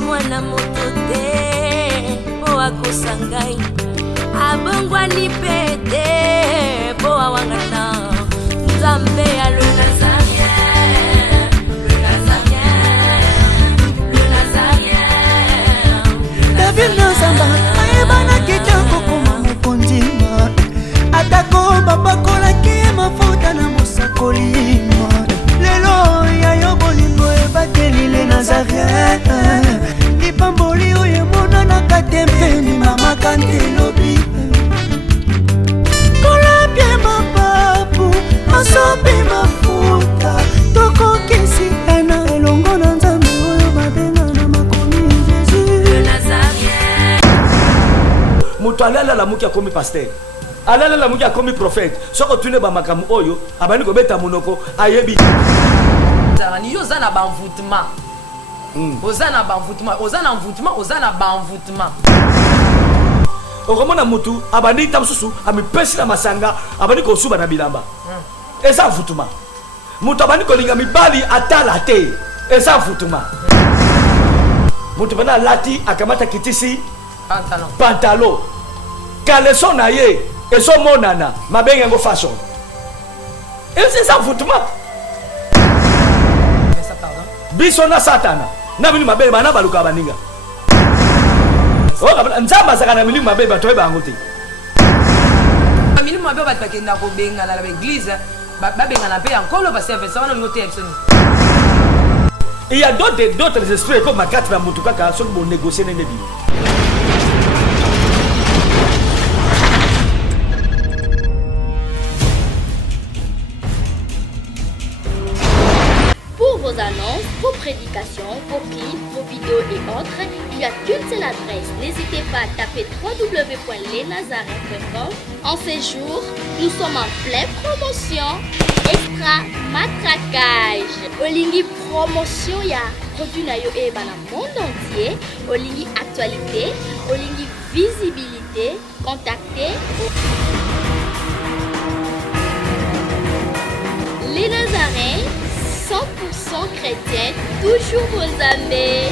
mwana moto te po akosa ngai abongwani pete po awangana nzambe ya le Nazarien, le Nazarien, le Nazarien. David Nzamba ayebana kitoko koma mokondima atako babakolaki mafuta na mosakolima lelo yayo bolingo ebateli le Nazarien lipamboli oyo emonanaka te mpeni mama kantelobi kolapie mapapu masopi mafuta tokokisikana elongo na nzambe oyo babenga na makomi Jésus Le Nazarien. Mutu alala muki akomi pasteur alala muki akomi prophète soko tune ba makamu oyo abani ko beta monoko ayebi Zarani yo zana ba envoûtement ozana ba envoûtement ozana envoûtement ozana ba envoûtement okomona mutu abandi tamsusu amipesi na masanga abani ko suba na bilamba eza envoûtement mutu abani ko linga mibali atala te eza envoûtement mutu bana lati akamata kitisi pantalon caleçon na ye ezo monana mabenga ngo fashion eza envoûtement biso na satana na bini mabele bana baluka baninga oka nzamba zakana milimu mabele batoye bango te milimu mabele batakenda ko benga na l'église babenga na pe encore ba service wana ngote epsoni. Il y a d'autres esprits comme ma carte na mutu kaka so bo négocier nene bi. Pour vos annonces, vos prédications, vos clips, vos vidéos et autres, il n'y a qu'une seule adresse. N'hésitez pas à taper www.lesnazareth.com. En ces jours, nous sommes en pleine promotion. Extra matraquage. Olingi promotion ya produit na yo e bana monde entier. Olingi actualité, Olingi visibilité. Contactez les Nazareth. 100% chrétienne, toujours vos amis.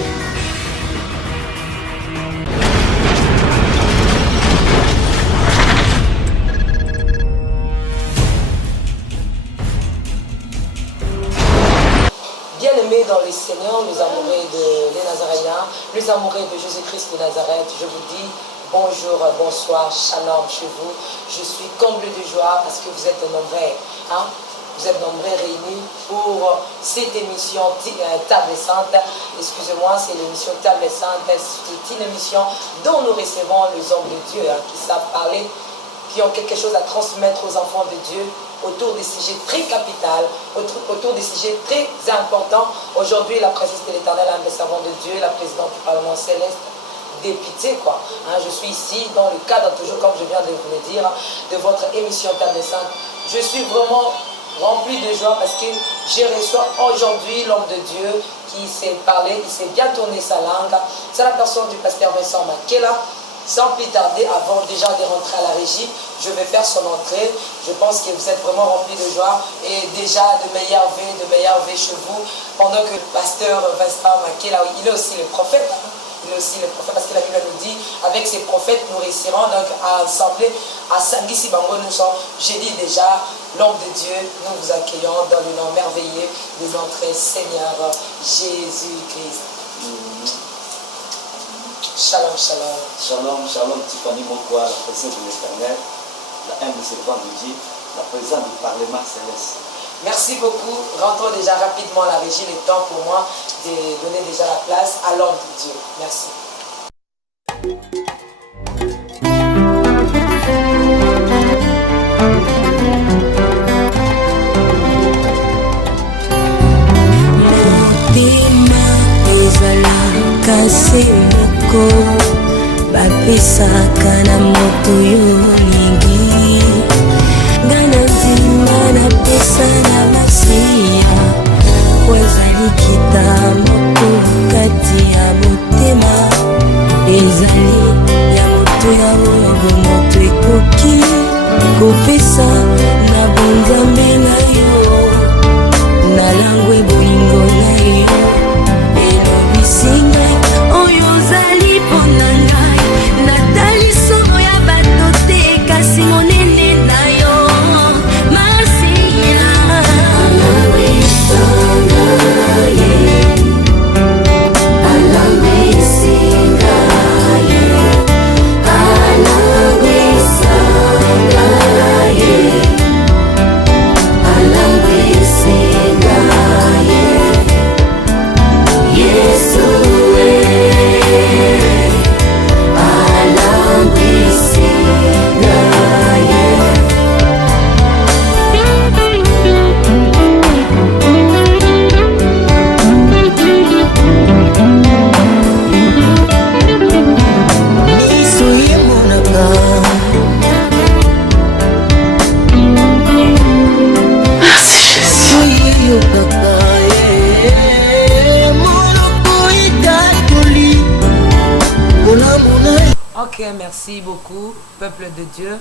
Bien-aimés dans le Seigneur, les amoureux des Nazaréens, les amoureux de Jésus-Christ de Nazareth, je vous dis bonjour, bonsoir, shalom chez vous. Je suis comblé de joie parce que vous êtes nombreux. Vous êtes nombreux réunis pour cette émission Table Sainte. Excusez-moi, c'est l'émission Table Sainte. C'est une émission dont nous recevons les hommes de Dieu qui savent parler, qui ont quelque chose à transmettre aux enfants de Dieu autour des sujets très capitaux, autour des sujets très importants. Aujourd'hui, la présence de l'Éternel, un des servants de Dieu, la présidente du Parlement céleste, député quoi. Je suis ici dans le cadre, toujours comme je viens de vous le dire, de votre émission Table Sainte. Je suis vraiment rempli de joie parce que je reçois aujourd'hui l'homme de Dieu qui sait parler, qui sait bien tourner sa langue. C'est la personne du pasteur Vincent Makela. Sans plus tarder, avant déjà de rentrer à la régie, je vais faire son entrée. Je pense que vous êtes vraiment remplis de joie et déjà de meilleurs vœux chez vous. Pendant que le pasteur Vincent Makela, il est aussi le prophète. Il est aussi le prophète parce que la Bible nous dit avec ces prophètes nous réussirons donc à assembler à Sangisi Bango nous sommes. J'ai dit déjà l'homme de Dieu, nous vous accueillons dans le nom merveilleux de notre Seigneur Jésus-Christ. Shalom, shalom. Shalom, shalom, Tiffany Mokwa, la présence de l'Éternel, la humble servante de Dieu, la présence du Parlement céleste. Merci beaucoup. Rentrons déjà rapidement à la régie. Le temps pour moi de donner déjà la place à l'homme de Dieu. Merci. Motema ezalaka semoko bapesaka na moto yo olingi nga na ndima napesa na masiya po ezali kita moko kati ya motema ezali ya moto ya oyo moto ekoki kopesa na bonzambe na yo na langue bolingo na yo elobisinga Donc, merci beaucoup, peuple de Dieu.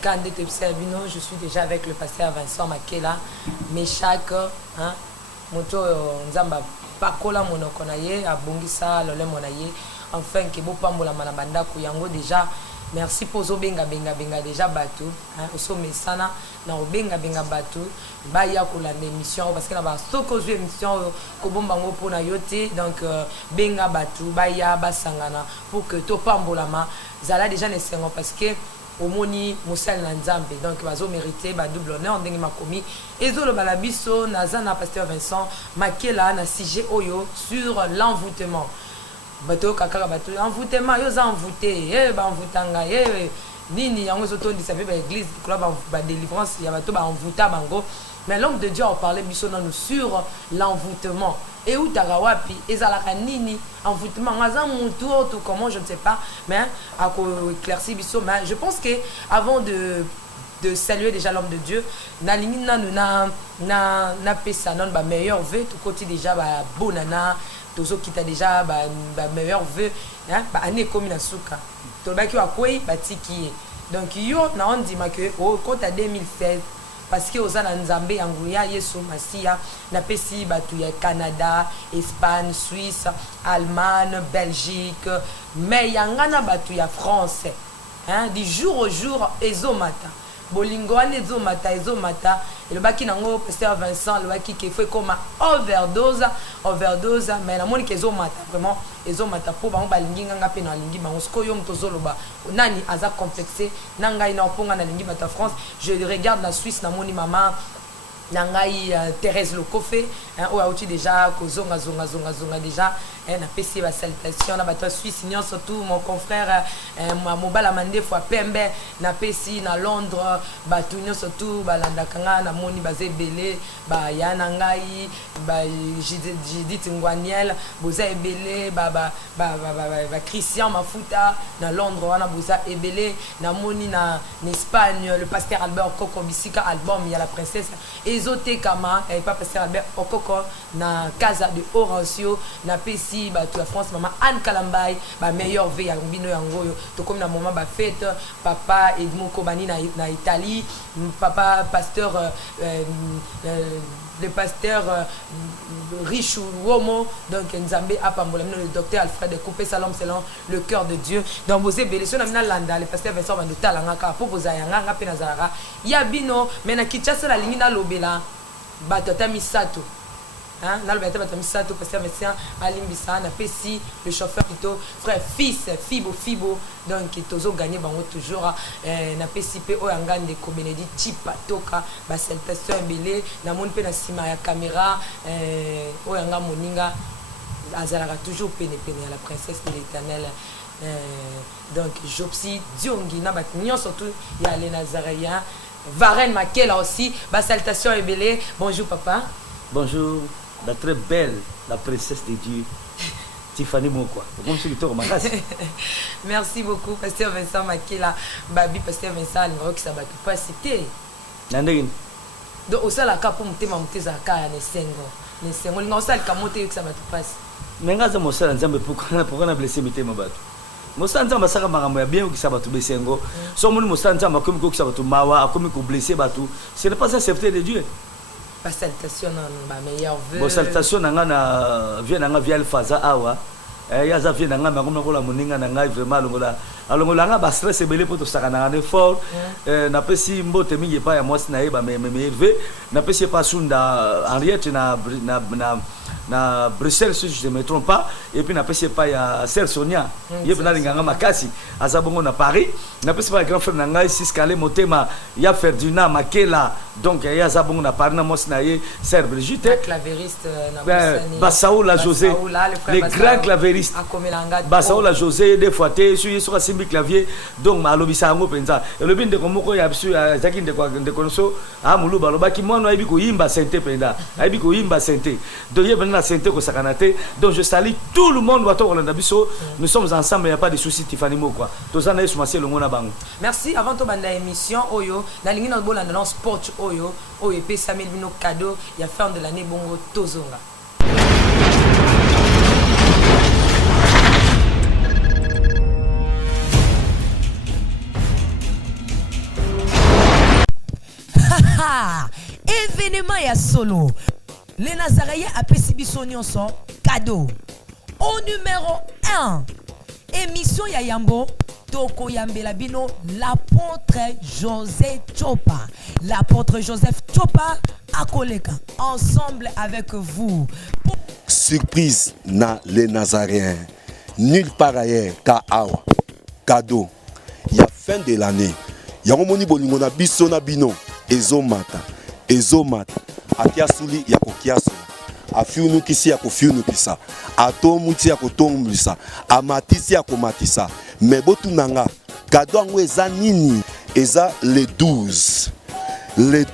Kande Tepsabino, je suis déjà avec le pasteur Vincent Makela, Meshak, hein, Moto Nzamba, Pakola Monokonaye, Abungisa, Lole Monaye, enfin, Kebo Pambola Manabanda, Kuyango déjà. Merci pour zo benga déjà bateau hein oso mesana na benga bateau ba ya ko la émission parce que na ba soko zo émission ko bomba ngo pona yote donc benga bateau ba ya basangana pour que to pambolama zala déjà ne sengo parce que omoni mosal na nzambe donc bazo mériter ba double honneur ndenge makomi ezolo balabiso nazana pasteur Vincent Makela na sujet oyo sur l'envoûtement. Bateau kaka bateau envoûtement yo za envoûté ba envoûtanga nini yango zoto ndi sape ba église club ba délivrance ya bateau ba envoûta bango mais l'homme de Dieu a parlé biso nous sur l'envoûtement et où tarawapi ezalaka nini envoûtement ngaza mutu tout comment je ne sais pas mais à ko éclaircir biso mais je pense que avant de saluer déjà l'homme de Dieu na lingi na pesa non ba meilleur vœu tout côté déjà ba bonana tozo qui t'a déjà ba meilleur vœu hein ba année comme na suka to ba ki wa koi ba tiki donc yo na on dit ma que au compte à 2016 parce que aux nzambe yanguya yesu masia na pesi batu ya Canada, Espagne, Suisse, Allemagne, Belgique mais yangana batu ya France hein du jour au jour ezomata bolingo ane ezomata et le baki nango pasteur Vincent le baki qui fait comme overdose mais na moni ke ezomata vraiment ezomata po bango balingi nganga pe na lingi bango sko yo mtozoloba nani aza complexé nanga ina oponga na lingi bata France je regarde la Suisse na moni mama nangai Thérèse Lokofe hein o auti déjà kozonga zonga déjà na PC ba salutation na bato Suisse nyon surtout mon confrère mobala mande fois pembe na PC na Londres bato nyon surtout balanda kanga na moni bazé belé ba ya nangai ba Judith Ngwaniel boza ebelé ba Christian Mafuta na Londres wana boza ebelé na moni na Espagne le pasteur Albert Okoko bisika album il y a la princesse Ezote Kama et pas pasteur Albert Okoko na Casa de Orancio na PC bato ya France maman Anne Kalambay ba meilleur vœu ya mbino yango to comme na moment ba fête papa Edmond Kobani na Italie papa pasteur le pasteur Richou Womo donc Nzambe apambola le docteur Alfred Coupé Salom selon le cœur de Dieu dans Bosé Bélétion na landa le pasteur Vincent Banduta langaka po bozayanga ngape na zara ya bino mena Kinshasa la lingi na lobela bato tamisato hein na lobeta bato tamisato pasteur Vincent alimbisa na pesi le chauffeur plutôt frère fils Fibo donc tozo gagner bango toujours na pesi pe o yangande ko Bénédicte Chipa toka ba salutation belé na moni pe na sima ya caméra o yanga moninga azalaka toujours pene à la princesse de l'Éternel donc Jopsi Diongi na batignon surtout ya les Nazaréens Varenne Makela aussi ba salutation belé bonjour papa bonjour la très belle la princesse de Dieu Tiffany Mokwa. Merci beaucoup, pasteur Vincent Makela. Babi, pasteur Vincent, le qui s'abat pas cité. Nandegin. Donc, au sala ka pour monter za ka ne sengo. Ne sengo, le sala ka monter qui s'abat pas. Menga za mosala nzambe pourquoi na blessé mité mabato. Mosala nzamba saka makambo ya bien qui s'abat besengo. So moni mosala nzamba comme ko s'abat mawa, comme ko blessé batou. Ce n'est pas un serviteur de Dieu. Salutation na meilleur vœu. Bon salutation nanga na vient nanga via Faza awa. Ya za vient nanga ngoma ko la moninga nanga vraiment alongola nga ba stress ebele poto saka na effort. Na pesi mbote mingi pa ya mwasi na eba me élevé. Na pesi pas sunda Henriette na Bruxelles si je ne me trompe pas et puis na pesi pas ya Sœur Sonia. Yeb na linganga makasi azabongo na Paris. Na pesi pas grand frère nanga ici Scalé Motema ya Ferdinand Makela donc ya zabongo na Paris na mwasi na ye Sœur Brigitte clavériste na Basaoula José les grands clavéristes Basaoula José des fois té sur simbi clavier donc malobisa ngo penza et le bin de komoko ya bisu ya zaki de konso a mulu baloba ki mwana ibi ko yimba sente penda ibi ko yimba sente donc yeba na sente ko sakanate donc je salue tout le monde wato kolanda biso nous sommes ensemble il y a pas de souci Tiffany Mokwa tozana yesu masiel ngona bango merci avant to banda émission oyo na lingi na bolanda dans sport oyo pesa mil bino cadeau ya fin de l'année bongo tozonga. événement ya solo. Les Nazaréens a pésibiso nyonso cadeau. Au numéro 1, émission ya Yambo, Toko Yambela Bino, l'apôtre Joseph Chopa. L'apôtre Joseph Chopa à Koleka, ensemble avec vous. Surprise na les Nazaréens. Nulle part ailleurs qu'à Awa. Cadeau. Il y a fin de l'année. Il y a un moni bolingo na biso na bino. Ezomata. Akia suli ya kokiasu. Afiunu kisi ya kofiunu kisa. Atomuti ya kotomulisa. Amatisi ya komatisa. Mebotu nanga. Cadeau ango eza nini? Eza le 12. Le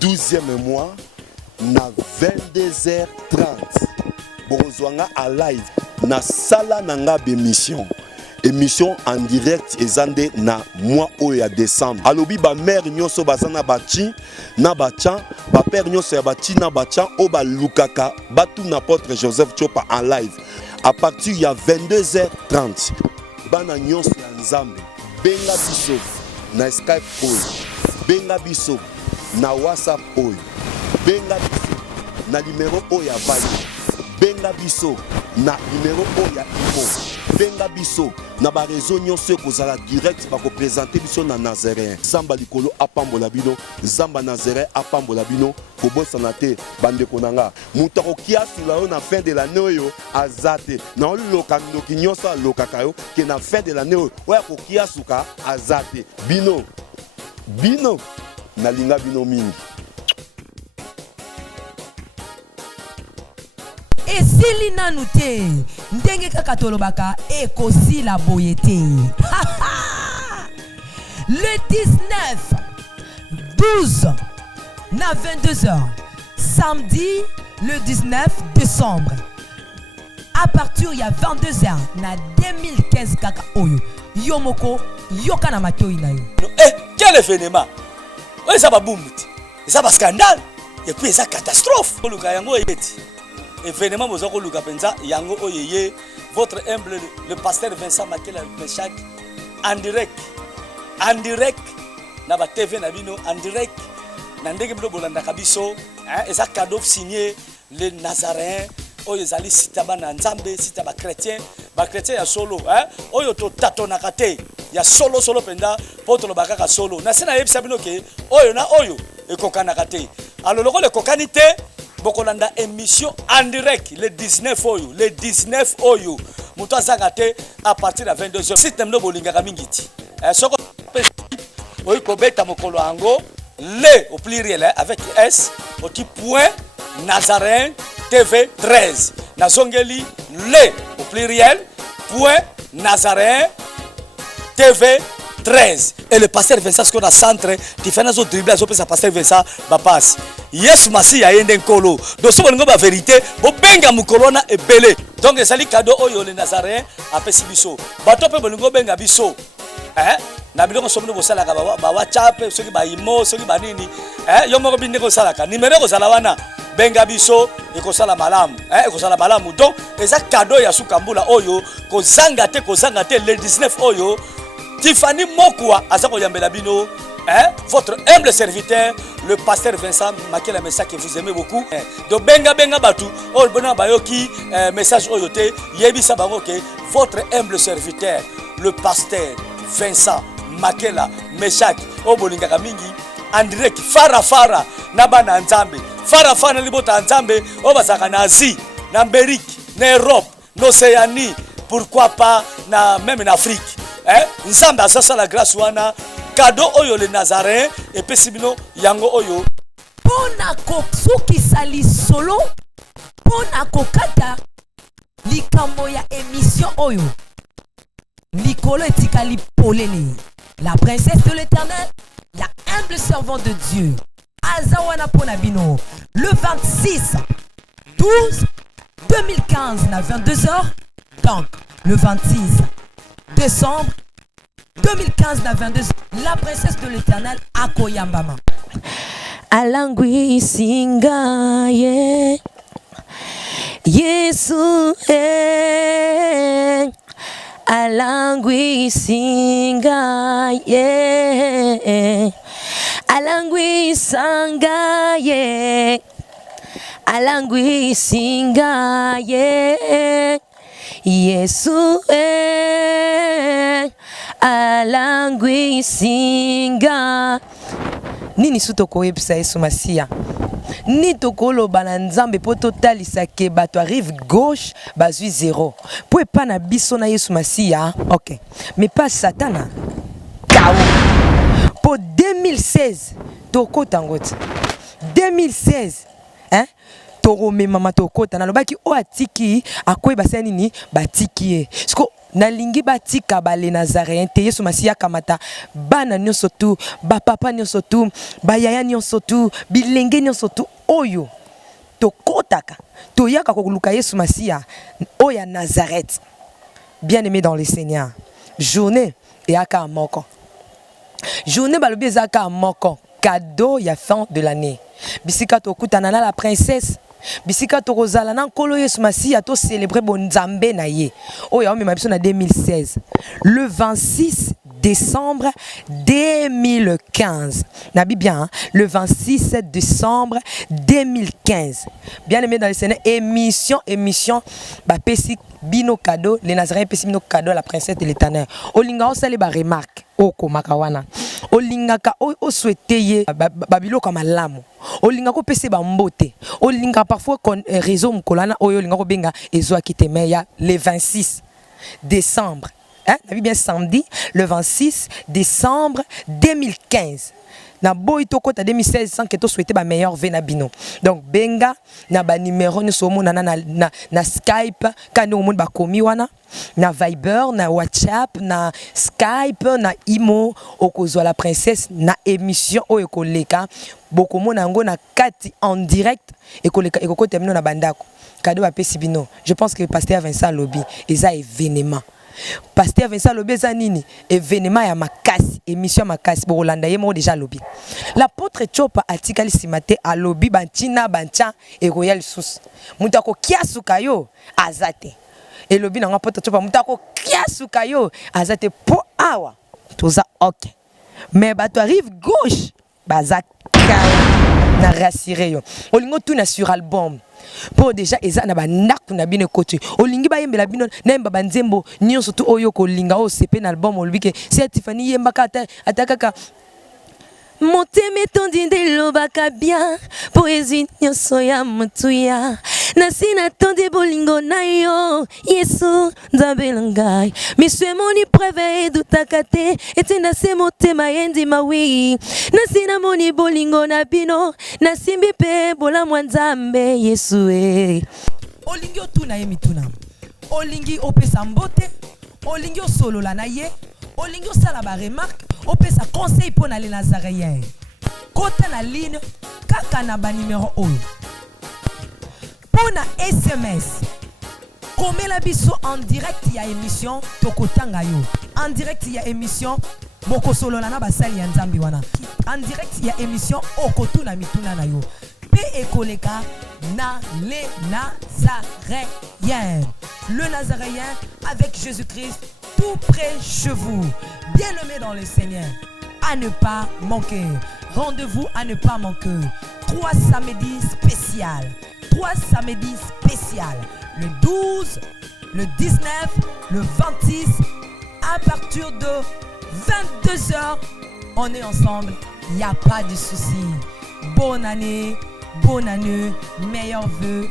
12e mois na 22h30 bozwanga a live na sala nanga émission en direct ezande na mois oyo ya décembre alobi ba mère nyonso bazana bachi na bacha ba père nyonso ya bachi na bacha o ba lukaka batu n'apôtre Joseph Chopa en live à partir ya 22h30 bana nyonso ya nzambe benga biso na Skype oyo benga biso na WhatsApp oyo benga biso na numéro oyo ya Bali benga biso na numéro oyo ya Imo benga biso na ba réseau nyonso kozala direct ba ko présenter biso na Nazaréen Zamba likolo apambola bino Zamba Nazaréen apambola bino ko bosana te bande konanga muta ko kiasu la na fin de l'année oyo azate na loka ndoki nyonso lokaka yo ke na fin de l'année oyo ko kiasu ka azate bino na linga bino mingi. Et si lina nute ndenge kaka tolobaka ekosi la boyete. Le 19 12 na 22h samedi le 19 décembre à partir ya 22h na 2015 kaka oyo yomoko yoka na matoi na yo. Quel événement! Oui, ça va boum. Ça va scandale. Et puis ça catastrophe. Événement bozoko luka penza yango oyeye votre humble le pasteur Vincent Makela Meshak en direct na ba TV na bino en direct na ndenge bilo bolanda kabiso et ça cadeau signé les Nazaréens oyo ezali sitaba na nzambe sitaba chrétien ya solo oyo to tatona kate ya solo penda poto lobaka ka solo na sena yebisa bino ke oyo na oyo ekokana kate alors loko le kokanite bokolanda émission en direct le 19 oyo muto azanga te à partir de 22h site mno bolingaka mingiti soko oyo kobeta mokolo ango le au pluriel avec S au petit point Nazaréen TV 13 nazongeli le au pluriel point Nazaréen TV 13 et le pasteur Vincent ce qu'on a centre différents autres dribbles zo pesa pasteur Vincent ba passe Yesu Masi ya yende nkolo donc so bolingo ba vérité bo benga mukolo na ebele donc ezali cadeau oyo le Nazaréen apesi biso bato pe bolingo benga biso na biloko so bolingo salaka ba WhatsApp soki ba imo soki ba nini yo moko binde ko salaka numéro ko sala wana benga biso ekosala malamu ekosala malamu donc eza cadeau ya sukambula oyo kozanga te le 19 oyo Tiffany Mokwa azako yambela bino votre humble serviteur le pasteur Vincent Makela Meshak que vous aimez beaucoup donc benga batu o bona bayoki message oyote yebisa bango ke votre humble serviteur le pasteur Vincent Makela Meshak o bolingaka mingi en direct fara na bana nzambe fara na libota nzambe o bazaka na Asie na Amérique na Europe na Océanie pourquoi pas na même en Afrique nzambe asasa la grâce wana cadeau oyo le Nazaréen et pesibino yango oyo pona koksuki sali solo pona kokata likambo ya émission oyo likolo etikali polele la princesse de l'Éternel la humble servante de Dieu azawana pona bino le 26 12 2015 na 22h donc le 26 décembre 2015 na 22 la princesse de l'Éternel à Koyambama alangwi singa Yesu alangwisinga ye alangwisanga ye alangwisinga ye Yesu alangwisinga nini suto koyebisa Yesu Masia ni tokoloba na Nzambe po totalisa ke bato arrive gauche bazui 0 po epa na biso na Yesu Masia ok mais pas Satana kao po 2016 tokota ngoti 2016 hein torome mama tokota na lobaki o atiki akoyeba sa nini batiki ye siko nalingi batika bale Nazaréen te Yesu Masia kamata bana nyonso tu ba papa nyonso tu ba yaya nyonso tu bilenge nyonso tu oyo tokotaka toyaka kokuluka Yesu Masia oya Nazareth bien-aimé dans le Seigneur journée et aka moko journée balobi ezaka moko cadeau ya fin de l'année bisika tokutana na la princesse bisika tokozala na nkolo Yesu Masia to célébrer bonzambe na ye oya omema biso na 2016 le 26 décembre 2015 nabi bien hein? Le 26 décembre 2015 bien aimé dans le Seigneur émission ba pesi bino cadeau les Nazaréens pesi bino cadeau à la princesse de l'Éternel olinga osale ba remarque oko makawana olingaka o souhaiter babilo comme malamu olinga ko pesi ba mbote olinga parfois kon réseau mkolana oyo olinga ko benga ezo akite meya le 26 décembre hein nabi bien samedi le 26 décembre 2015 na boy tokota 2016 sans que to souhaiter ba meilleur vena bino donc benga na ba numéro ni somo na Skype kano monde ba komi wana na Viber na WhatsApp na Skype na Imo okozwa la princesse na émission oyo koleka bokomona ngo na kati en direct ekoleka ekokota mino na bandako cadeau ba pesi bino je pense que pasteur Vincent Lobi eza événement pasteur Vincent Lobi eza nini événement ya makasi émission makasi bolanda ye mo déjà Lobi l'apôtre Chopa atikali simate a Lobi bantina bancha e royal sus mutako kiasuka yo azate et Lobi na apôtre Chopa mutako kiasuka yo azate po awa toza ok mais bato arrive gauche bazaka na rassurer yo olingo tout na sur album pour déjà eza na bandaku na bino côté olingi ba yembela bino na mba banzembo nyonso tu oyo ko linga o sepe na album olbike c'est Tiffany yembaka atakaka moteme tondinde lobaka bien poésie nyonso ya mutuya nasina tonde bolingo na yo Yesu nzabelanga miswe moni preve dutakate etina se motema yendi mawi nasina moni bolingo na bino nasimbi pe bola mwanzambe Yesu olingi otuna ye mituna olingi opesa mbote olingi osolola na ye olingi osala ba remarque opesa conseil pour na les Nazaréens kota na ligne kaka na ba numéro oyo pour na SMS komela biso en direct ya émission tokotanga yo en direct ya émission boko solola na basali ya nzambi wana en direct ya émission okotuna mituna na yo pe ekoleka na les Nazaréens le Nazaréen avec Jésus-Christ tout près chez vous bien-aimés dans le Seigneur à ne pas manquer rendez-vous à ne pas manquer 3 samedis spécial le 12 le 19 le 26 à partir de 22h on est ensemble il n'y a pas de souci bonne année meilleurs vœux.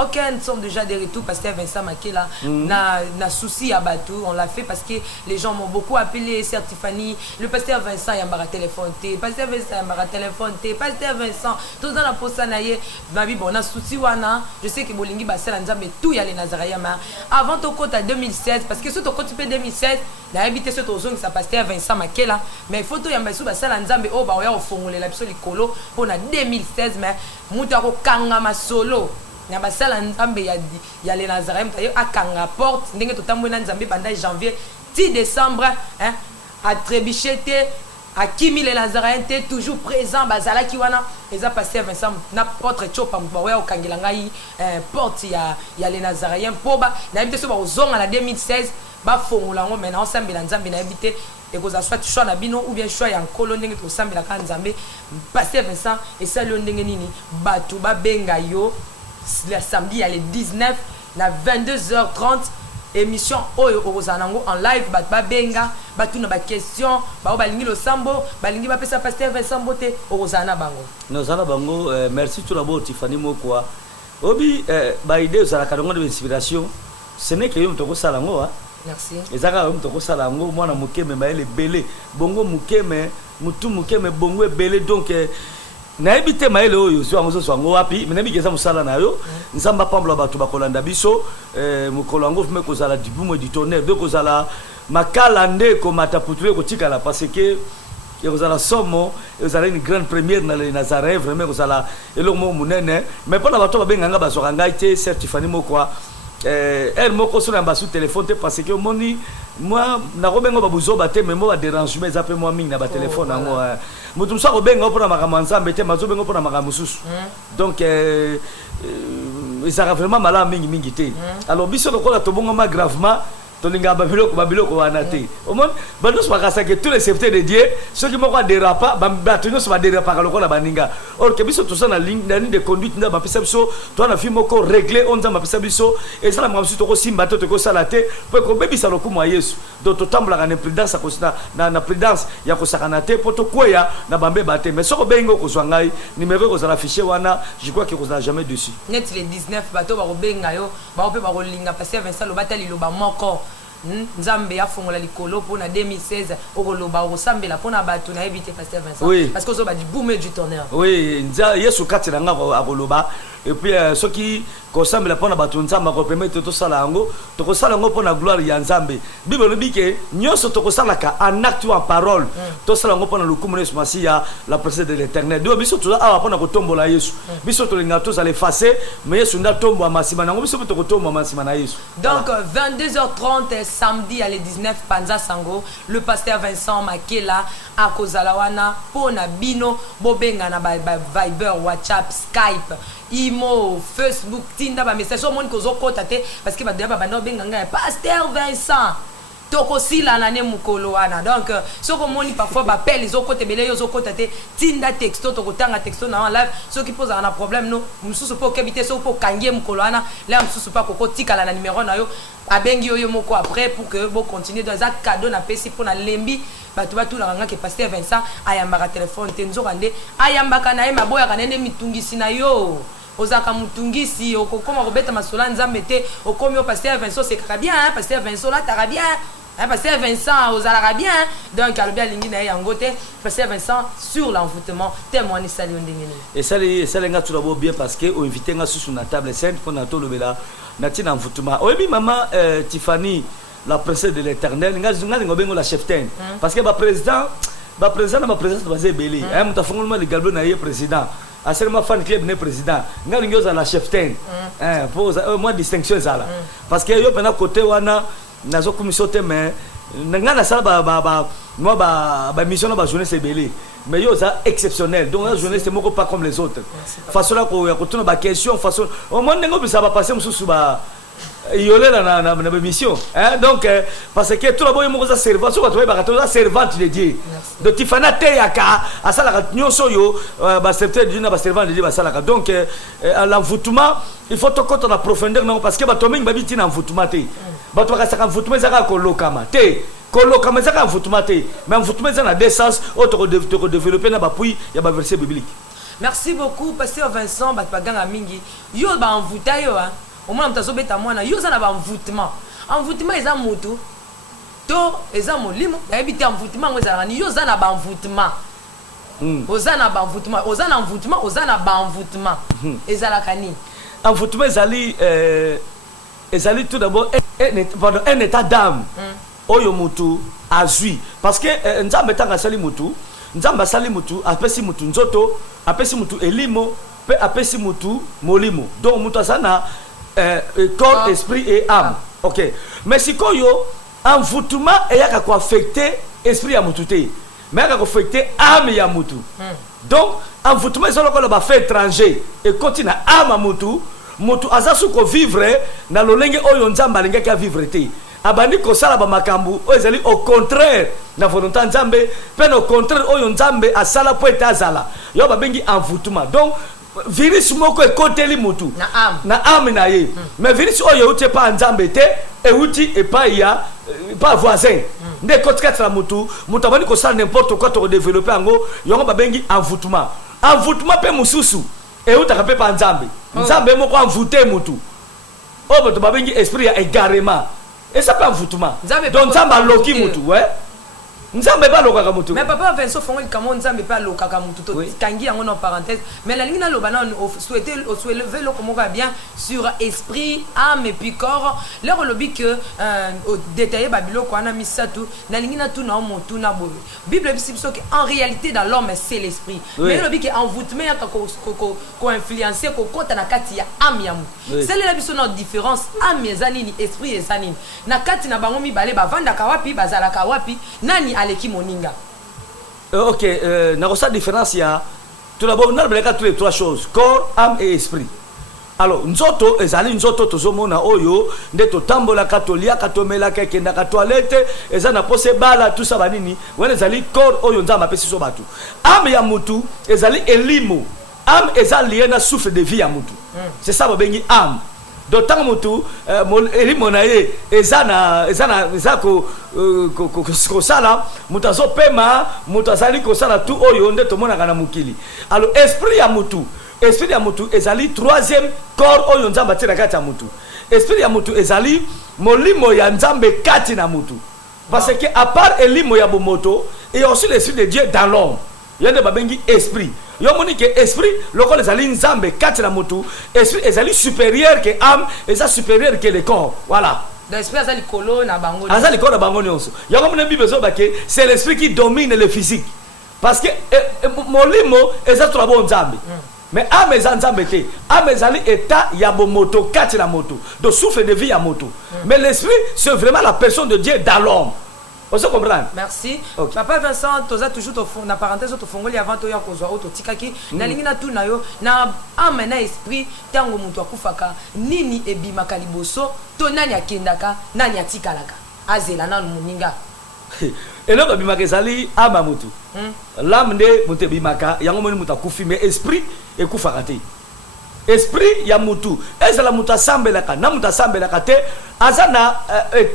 Ok, nous sommes déjà de retour, pasteur Vincent Makela. Na souci à Batou, on l'a fait parce que les gens m'ont beaucoup appelé, Sœur Tiffany, le pasteur Vincent Yambara téléphone, pasteur Vincent Yambara téléphone, pasteur Vincent, tout dans la poste naïe, babi bon, na souci wana, je sais que Bolingi Bassel mais tout y a les Nazaréens, avant ton compte à 2016, parce que sur ton compte 2016, n'a habité ce tour ça pasteur Vincent Makela, mais photo Yambassou Bassel Nzambe, oh bah ouais, au fond, les lapsos colo, pour na 2016, mais Moutaro Kangama solo. Na basala nzambe ya les Nazaréens tayo akanga porte ndenge totambo na nzambe pendant janvier 10 décembre hein a trébuché Akimi les Nazaréens étaient toujours présents. Bazala qui wana, ils ont passé Vincent n'importe chopa mbawe au kangilangai porte ya les Nazaréens poba. Na habité sur bazong en 2016 ba fongolango maintenant ensemble na nzambe na habité et que ça soit choix na bino ou bien choix ya nkolo ndenge to sambela ka nzambe passé Vincent et ça le ndenge nini batu ba benga yo le samedi à les 19 na 22h30 émission oyo okozanango en live ba benga batu na ba question ba balingi lo sambo balingi ba pesa pasteur Vincent Bote okozana bango nozana bango merci tout d'abord Tiffany Mokwa obi ba idée za la kadongo de inspiration ce n'est que yo mtoko salango hein. Merci. Ezaka yo mtoko salango mwana mukeme ba ele belé bongo mukeme mutu mukeme bongo belé donc na ebité maele oyo so ango so ango wapi mina bigeza musala nayo nzamba pambla batu bakolanda biso mukolo ango fume kozala dibumo du tonnerre donc kozala makala nde ko mataputule ko tikala parce que kozala somo kozala une grande première na les Nazaréens vraiment kozala elongo munene mais pour la batu babenganga bazoka ngai te certifié Mokwa elle moko sur na sous téléphone parce que moni moi na robengo babuzo bate mais moi dérangement ça peut moi mingi na ba téléphone ngo mutu so ko benga pour na makamanza mbete mazo bengo pour na makamususu donc ça a vraiment mal mingi te alors biso lokola to bongo ma gravement tolinga babiloko wana te omon bandos bakasa que tous les secteurs de Dieu ceux qui moko dérapa batunyo so ba dérapa lokola baninga or que biso to ça na ligne de conduite na ba pesa biso to na fi moko régler on za ba pesa biso et ça la mwa biso to ko simba to ko sala te pour ko bebisa lokumu Yesu donc to tambla na prudence na prudence ya ko sakana te poto kweya na bambe bate mais soko bengo ko zwangai numéro ko za afficher wana je crois que ko za jamais dessus net les 19 bato ba ko benga yo ba ko pe ba ko linga passer Vincent lo batali lo ba moko Nzambe a fongola likolo pour na 2016 okoloba okosambela pour na batu na éviter pasteur Vincent oui. Parce que zo ba di boom du tonnerre oui nza Yesu katira nga akoloba et puis ceux qui kosambela pour na batu nzamba ko permettre to sala ngo to ko sala ngo pour na gloire ya Nzambe Bible lobi ke nyoso to ko sala ka en acte ou en parole to sala ngo pour na lukumu Yesu Masia la présence de l'Éternel do biso to a pour na ko tombola Yesu biso to linga to za effacer mais Yesu nda tombo amasima nango biso to ko tombo amasima na Yesu donc 22h30 samedi à les 19 Panza Sango le pasteur Vincent Makela a kozalawana pona bino bobenga na Viber WhatsApp Skype Imo Facebook tinda ba message so moni kozo kota te parce que ba dia ba bando benga nga pasteur Vincent toko sila na ne mukolo wana donc soko moni parfois ba appel les autres belé yo kota te tinda texto toko tanga texto na en live ceux qui posent un problème no mususu po kebite so po kangie mukolo wana là mususu pa koko tikala na numéro na yo abengi yo moko après pour que bo continuer dans un cadeau na pesi pour na lembi batu la nga ke pasteur Vincent ayambaka téléphone te nzokande ayambaka na ye maboya kanene mitungisi na yo ozaka mutungisi okokoma kobeta masola nzambe te okomi o pasteur Vincent c'est bien hein pasteur Vincent là t'as bien hein pasteur Vincent ozalaka bien donc alobia lingi na yango te pasteur Vincent sur l'envoûtement témoigne sali ndengene et ça nga tout d'abord bien parce que on invité nga sur na table sainte pour na to lobela na tina envoûtement oyebi maman Tiffany la princesse de l'Éternel nga ngobengo la cheftaine parce que ba président na ba présidence bazebeli hein mutafunguluma le galbo na ye président asema fan club ne président nga lingi oza la cheftaine pour moi distinction ça là parce que yo pena côté wana nazo commission te mais nga na sala ba mission ba journée c'est belé mais yo ça exceptionnel donc la journée c'est moko pas comme les autres façon là ko ya ko tuna ba question façon au moins ngo bisa ba passer mususu ba yolé na mission hein donc parce que tout d'abord mo ko servant so ko to ba to servante de Dieu de Tifana te yaka asala ka nyoso yo ba serviteur de Dieu na ba servant de Dieu ba sala ka donc l'envoûtement il faut to ko na profondeur non parce que ba to mingi ba biti na envoûtement te ba to ka saka envoûtement za ka ko lokama te kolokama za ka envoûtement te mais envoûtement za na deux sens autre développer na ba puis ya ba verset biblique. Merci beaucoup pasteur Vincent batbaganga mingi yo ba envoûta yo hein au moins mtazo beta mwana yo za na ba envoûtement eza moto to eza molimo na ebité envoûtement ngo za ni yo za na ba envoûtement oza na ba envoûtement oza na envoûtement oza na ba envoûtement ezala kani envoûtement ezali tout d'abord un état d'âme oyo mutu azui parce que nzambe tanga sali mutu nzamba sali mutu apesi mutu nzoto apesi mutu elimo pe apesi mutu molimo donc mutu asana corps esprit et âme ok mais si koyo envoûtement eyaka ko affecter esprit ya mutu te mais affecter âme ya mutu. Donc envoûtement ils ont le fait étranger et continue âme mutu mutu azasu ko vivre na lolenge oyo nzamba lengeka vivre te. Abandi ko sala ba makambu ezali au contraire na volonté nzambe pe au contraire oyo nzambe asala po etazala yo babengi envoûtement. Donc virus moko ekoteli mutu na âme na ye mais virus oyo uti pa nzambe te e uti e pa ya pas voisin nde kotikati la mutu abandi ko sala n'importe quoi to développer ngo yo babengi envoûtement. Envoûtement pe mususu e utaka pe pa nzambe nzambe moko envoûter mutu obo to babengi esprit ya égarement et ça peut envoûtement. Donc nzamba loki mutu ouais nzambe ba loka mutu. Mais papa Vincent Fongo comment nzambe pas loka mutu to kangi yango en parenthèse mais la ligne na lobana souhaiter soulever le comment va bien sur esprit âme et puis corps leur lobby que détailler babilo ko ana misatu na ligne na tout na mutu na bo Bible biso que en réalité dans l'homme c'est l'esprit mais lobby que envoûtement ya ko influencer ko kota na kati ya âme ya mutu c'est la biso notre différence âme ezanini esprit ezanini na kati na bango mibale bavanda kawapi bazala kawapi nani aleki moninga. Ok, na sa différence ya tout d'abord on a tous les trois choses corps, âme et esprit. Alors nzoto ezali nzoto tozomona oyo nde totambola katolia katomela kekenda ka toilette ezana pose bala tout ça banini wana ezali corps oyo nzamba pesi so batu. Âme ya mutu ezali elimo. Âme ezali na souffle de vie ya mutu. C'est ça babengi âme. D'autant mutu elimo na ye ezana ko sala mutazo pema mutazali ko sala tout oyo nde tomona kana mukili. Alors esprit ya mutu ezali troisième corps oyo nzamba tina kati ya mutu. Esprit ya mutu ezali molimo ya nzambe kati na mutu. Parce que à part elimo ya bomoto et aussi l'esprit de Dieu dans l'homme. Yende babengi esprit. Yo moni que esprit lokol ezali nzambe kati na mutu, esprit ezali supérieur que âme, ezali supérieur que le corps. Voilà. L'esprit azali kolo na bango. Azali kolo na bango nyonso. Yo moni Bible zo bake c'est l'esprit qui domine le physique. Parce que molimo ezali trop bon nzambe. Mais âme ezali nzambe te. Âme ezali état ya bomoto kati na moto. Donc souffle de vie ya moto. Mais l'esprit c'est vraiment la personne de Dieu dans l'homme. On se comprend. Merci. Okay. Papa Vincent, tu as toujours na parenthèse au fongoli avant toi kozwa auto tikaki na lingi na tout na yo na âme na esprit tango mutu akufaka nini ebimaka liboso to nani akendaka nani atikalaka azela na muninga. Eloko bimaka ezali âme mutu. L'âme nde mutu bimaka yango moni mutu akufi mais esprit ekufaka te. Esprit ya mutu ezala mutu asambelaka na mutu asambelaka te azana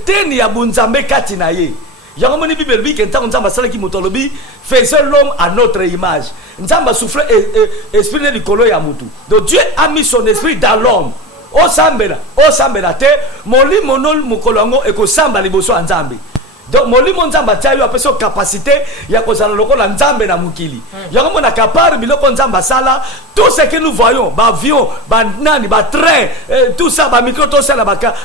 teni ya bunzambe kati na ye. Yango moni Bible bi ke ntango nzamba sala ki mutu lobi faisons l'homme à notre image. Nzamba souffle esprit ne likolo ya mutu. Donc Dieu a mis son esprit dans l'homme. O sambela te molimo no mukolongo e ko samba liboso nzambe. Donc molimo nzamba tia yo apeso capacité ya kozala lokola nzambe na mukili. Yango mona kapar biloko nzamba sala tout ce que nous voyons, ba avion, ba nani, ba train, tout ça ba micro tout ça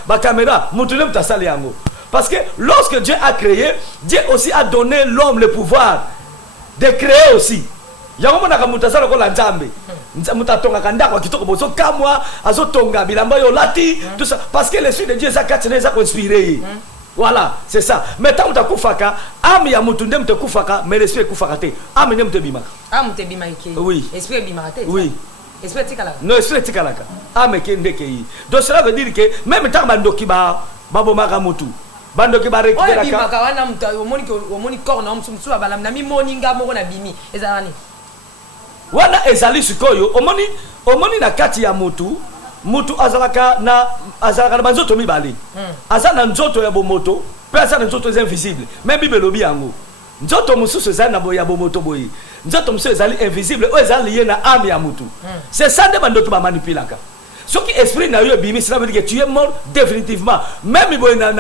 ba caméra, mutu ne mtasali yango. Parce que lorsque Dieu a créé, Dieu aussi a donné l'homme le pouvoir de créer aussi. Yango mona kamutasala lokola nzambe. Mutatonga kanda kwa kitoko bozo kamwa azotonga bilamba yo lati tout ça parce que l'esprit de Dieu ça katine ça inspiré. Voilà, c'est ça. Mais tant que kufaka, âme ya mutu ndem te kufaka, mais l'esprit kufaka te. Âme ndem te bima. Âme te bima ke. Oui. Esprit bima te. Oui. Esprit tikalaka. Non, esprit tikalaka. Âme ke ndeke yi. Donc cela veut dire que même tant bandoki ba babomaka mutu. Bandoki ba récupérer. Oya bima ka wana mutu omoni corps na msumsu abalam na mi moninga moko na bimi. Ezalani. Wana ezali sikoyo omoni na kati ya mutu azalaka na banzoto mibale. Azana nzoto ya bomoto, pe azana nzoto invisible. Même Bible lobi yango. Nzoto mususu ezali na boya bomoto boyi. Nzoto mususu ezali invisible o ezali lié na âme ya mutu. C'est ça de bandoto ba manipulaka. Ce qui esprit na yo bimi, cela veut dire que tu es mort définitivement. Même boy na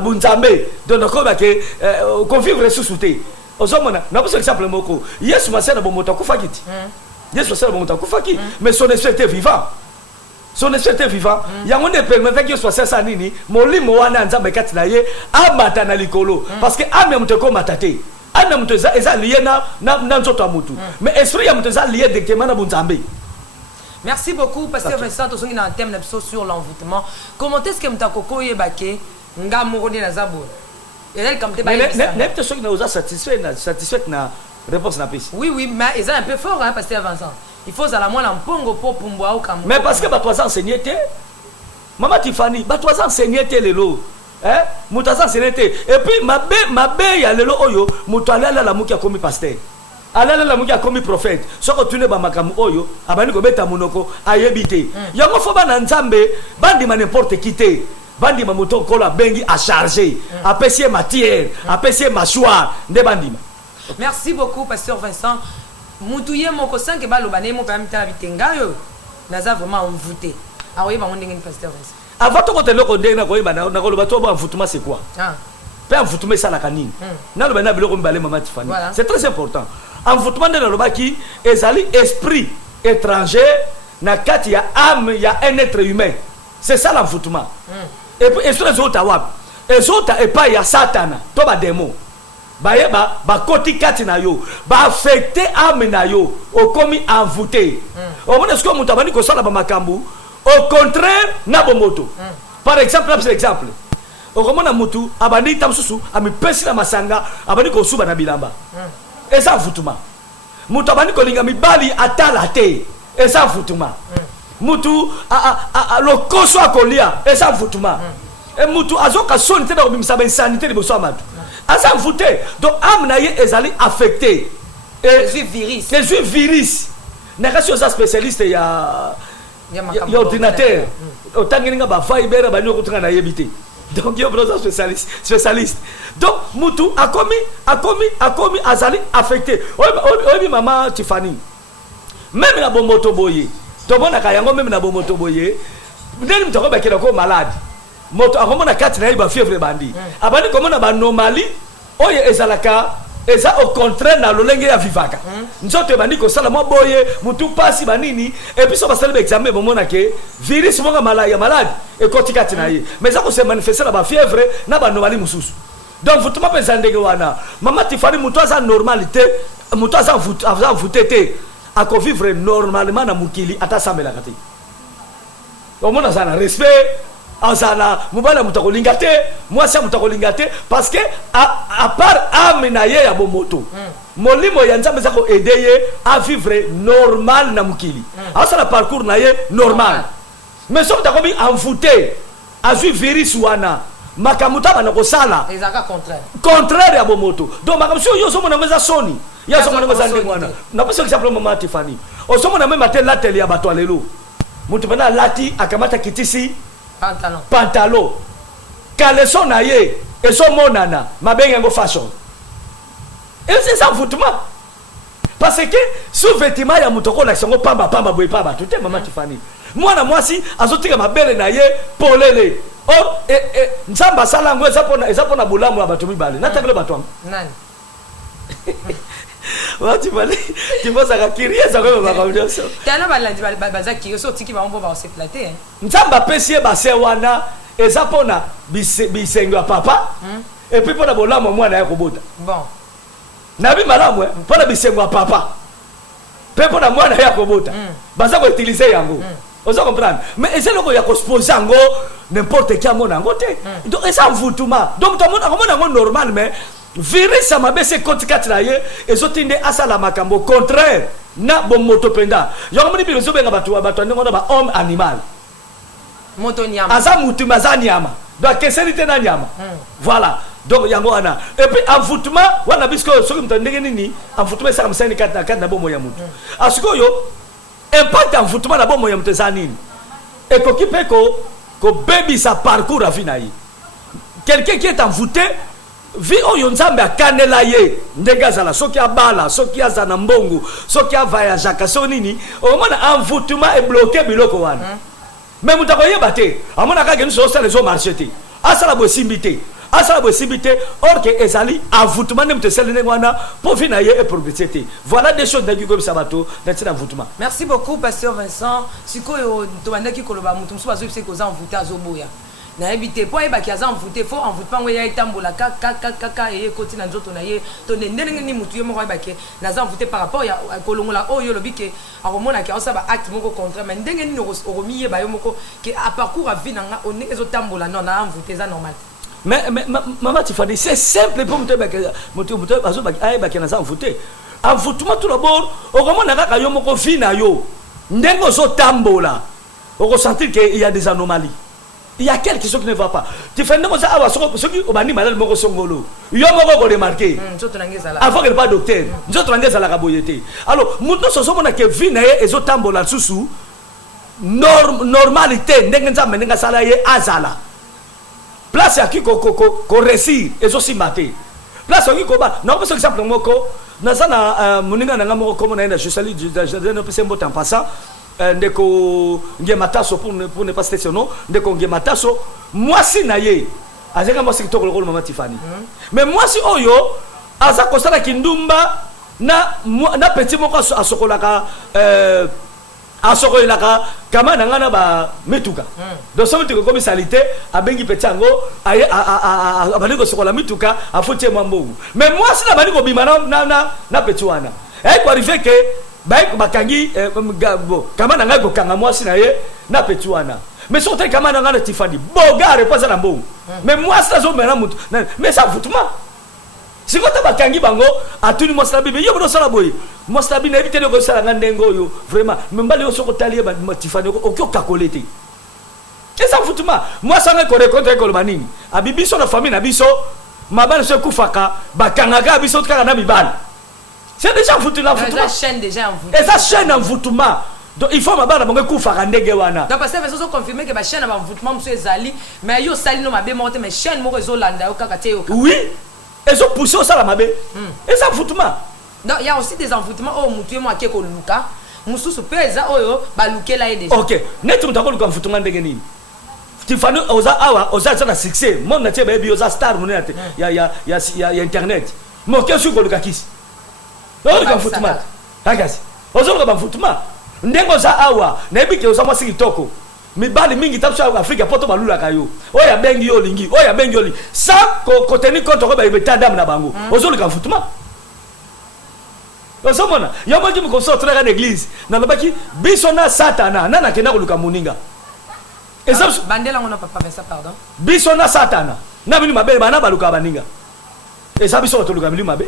bunzambe. Donc ko ba ke configure ressuscité. Ozomona, na pour exemple moko. Yesu masana bomoto kufakiti. Yesu c'est bon kufaki mais son esprit était vivant. Son esprit était vivant. Yango ne permettait que soit ça nini molimo wana nzambe kati na ye amata na likolo parce que ame muteko matate. Ame muteza eza lié na nzoto mutu. Mais esprit ya muteza lié directement na bunzambe. Merci beaucoup pasteur Vincent tosongi na thème sur l'envoûtement. Comment est-ce que mtakoko yebake nga moroni na zabor? Et comme tu n'es ceux qui nous satisfait na réponse na piste. Oui, mais ils sont un peu fort, hein, pasteur Vincent. Il faut à moi l'ampongo pour Pumboa ou Kambo. Mais parce que bah toi enseigné Maman Tiffany, bah toi enseigné les lots. Hein? Moutaza enseigné et puis ma bé ya lelo oyo, mutala la muki a commis pasteur. Alala la muki a commis prophète. Soko tune ba makamu oyo, abani ko beta munoko ayebite. Yango fo ba na nzambe, bandi ma n'importe qui te. Bandi ma moto kola bengi a charger, a pesier matière, a pesier mâchoire, nde bandima. Merci beaucoup pasteur Vincent. Moutouye moko sanke ba lobane mo pam ta bitenga yo. Naza vraiment envoûté. Ah oui, ba on ndenge pasteur Vincent. Avant to ko telo ko ndenge na ko yeba na ko loba to ba envoûtement c'est quoi? Ah. Pe envoûtement ça la kanine. Na loba na biloko mbale mama Tiffany. C'est très important. Envoûtement de loba ki ezali esprit étranger na kati ya âme ya un être humain. C'est ça l'envoûtement. Et puis esprit ezota wap. Ezota e pa ya satana, to ba démon. Ba koti kati na yo, ba affecter âme na yo, o komi envoûté. O mona ce que mutabani ko sala ba makambu, au contraire na bomoto. Par exemple, o komona mutu abandi tamsusu ami pesi na masanga, abandi ko suba na bilamba. Eza envoûtement. Mutabani ko linga mibali atala te. Eza envoûtement. Mutu lo koso akolia, eza envoûtement. Et mutu azoka soni te na bimisa ba insanité de boso amatu. Asa envoûté. Donc âme na ye ezali affecté. Et les virus. N'a pas spécialiste il y a ordinateur. Autant que ba fiber ba nyoko tanga na yebité. Donc il y a besoin spécialiste. Donc mutu a commis azali affecté. Obi maman Tiffany. Même na bomoto boye. To bona kayango même na bomoto boye. Ndeni mtoko ba kila ko malade. Moto akomona kati na iba fièvre bandi abandi komona ba normali oye ezalaka eza au contraire na lolenge ya vivaka nzoto bandi ko sala mo boye mutu pasi banini et puis so ba sala examen bomona ke virus monga malade et koti kati na ye mais ça ko se manifester na ba fièvre na ba normali mususu donc vous tuma pensa ndenge wana mama Tiffany mutu aza normalité mutu aza envoûté ako vivre normalement na mukili ata sambela kati omona sana respect Azana, mubala mutakolinga te, moi ça mutakolinga te parce que à part âme na ye ya bomoto. Molimo ya nzambe zako aider à vivre normal na mukili. Asa la parcours na ye normal. Mais so takobi envoûté, azu virus wana, makamuta bana ko sala. Ezaka contraire ya bomoto. Donc makamsio yo so mona ngeza soni. Ya so mona ngeza ndengwana. Na pas exemple maman Tiffany. O so mona même atel latel ya bato lelo. Mutu bana lati akamata kitisi pantalon caleçon na ye et son monana ma benga ngo fashion et c'est ça envoûtement parce que sous vêtement ya mutoko la sango pamba boy pamba tout est maman Tiffany moi si azotika mabele na ye polele or nzamba sala ngo eza pona bulamu ya bato mibale natakele bato nani tu vas à kiria ça va comme ça tana balandi bazaki so tiki ba mbo ba se plater hein nzamba pesie ba se wana eza pona bisengo ya papa et puis pona bolamo mwana ya kobota bon na bi malamu pona bisengo ya papa pe pona mwana ya kobota baza ko utiliser yango on ça comprendre mais c'est loko ya ko sposer yango n'importe qui amona yango te donc ça envoûtement donc tout le monde yango normal mais virus ça m'a baissé contre 4 laye et zotinde asala makambo contraire na bon moto penda yo ngomni bi zo benga batu ndingo na ba homme animal moto nyama aza mutu maza nyama donc keselite na nyama voilà donc yango ana et puis envoûtement wana bisko soki mto ndenge nini envoûtement ça comme 4 na bomo ya mutu asiko yo impact envoûtement na bomo ya mutu za nini et ko kipeko ko baby sa parcours afinayi quelqu'un qui est envoûté vi oyo nzambe akanela ye ndenge azala soki abala soki azana mbongo soki avayajaka so nini omona envoûtement est bloqué biloko wana mais mutako yeba te amona ka genu so sala zo marché te asala bo simbité or que ezali envoûtement ne mtesele ngwana pour fina ye et probité voilà des choses ndaki comme sabato dans envoûtement. Merci beaucoup pasteur Vincent sikoyo to bandaki koloba mutu mso bazo pse ko za envoûté azoboya na habité po eba kiaza envoûté fo envoûtement we ya itambola ka et koti na nzoto na ye to ndenge ni mutu yo moko eba ke na za envoûté par rapport ya kolongola oyo lobi ke akomona ke osaba acte moko contre mais ndenge ni oromiye ba yo moko ke a parcours a vie nanga on ezo tambola non na envoûté za normal Mais maman Tiffany, c'est simple pour me en foutement tout d'abord, au moment où on a fait un yo, on tambola, on sentir qu'il y a des anomalies. Il y a quelque chose qui ne va pas. Tu fais comme ça, ceux qui ont dit malade moko songolo. Yo moko remarqué. Avant qu'elle pas docteur. Nous autres à la raboyété. Alors, maintenant ce sont que vie na ezo tambola susu normalité ndengenza menenga sala ye azala. Place à qui ko récit ezo si maté. Place à qui ko ba. Non, par exemple moko nazana moninga nanga moko comme na je salue je donne un peu en passant. Ndeko ngemataso pour ne pas citer son nom ndeko ngemataso moi si naye azeka moi sikito koloko mama Tiffany mais moi si oyo aza kosala kindumba na petit moko asokolaka asokolaka kama nangana ba mituka donc ça veut dire comme salité abengi petit ango aye abali ko sokola mituka afutie mambo mais moi si na bali ko bima na petit wana ko arriver que bakangi kama nanga ko kanga mwasi na ye na petuana mais surtout kama nanga na Tiffany bogare pas na mbongo mais moi ça zo mena mutu mais ça foutement si ko ta bakangi bango atuni mwasi na bibi yo bono sala boy mwasi na bibi na éviter de ko sala ndengo yo vraiment mbali yo soko talie ba Tiffany okyo kakolete et ça foutement moi ça nga ko rencontrer ko manini abibi so na famille na biso mabana so kufaka bakanga ga biso kaka na bibana. C'est déjà foutu là, foutu. Ça chaîne déjà en foutu. Et ça chaîne en foutement. Donc il faut m'abana bongo kufaka ndege wana. Donc parce que ça confirmer que ba chaîne en foutement monsieur Zali, mais yo sali no mabe monte mais chaîne mo rezo landa yo kaka te yo. Oui. Et so poussé au sala mabe. Et ça foutement. Donc il y a aussi des enfoutements oh mutu mo akeko luka. Mususu peza oyo ba lukela ye déjà. OK. Netu mutako luka foutement ndege nini? Tiffany oza awa oza tsana succès. Mon na tie baby oza star mo nete. Ya internet. Mo kesu ko luka kisi. Non, le foutement. Regarde. Aujourd'hui, le foutement. Ndengo za awa, na ebiki osama sikitoko. Mi bali mingi tapso Afrika poto balula kayo. Oya bengi yo lingi, oya bengi yo lingi. Ça ko tenir compte ko ba ibeta dam na bango. Aujourd'hui, le foutement. Osomona, yo mo jimu ko sortir à l'église. Na lobaki bisona satana, nana kena ko luka muninga. Et ça bandela ngona papa mais ça pardon. Bisona satana. Na bini mabe bana baluka baninga. Et ça biso to luka bili mabe.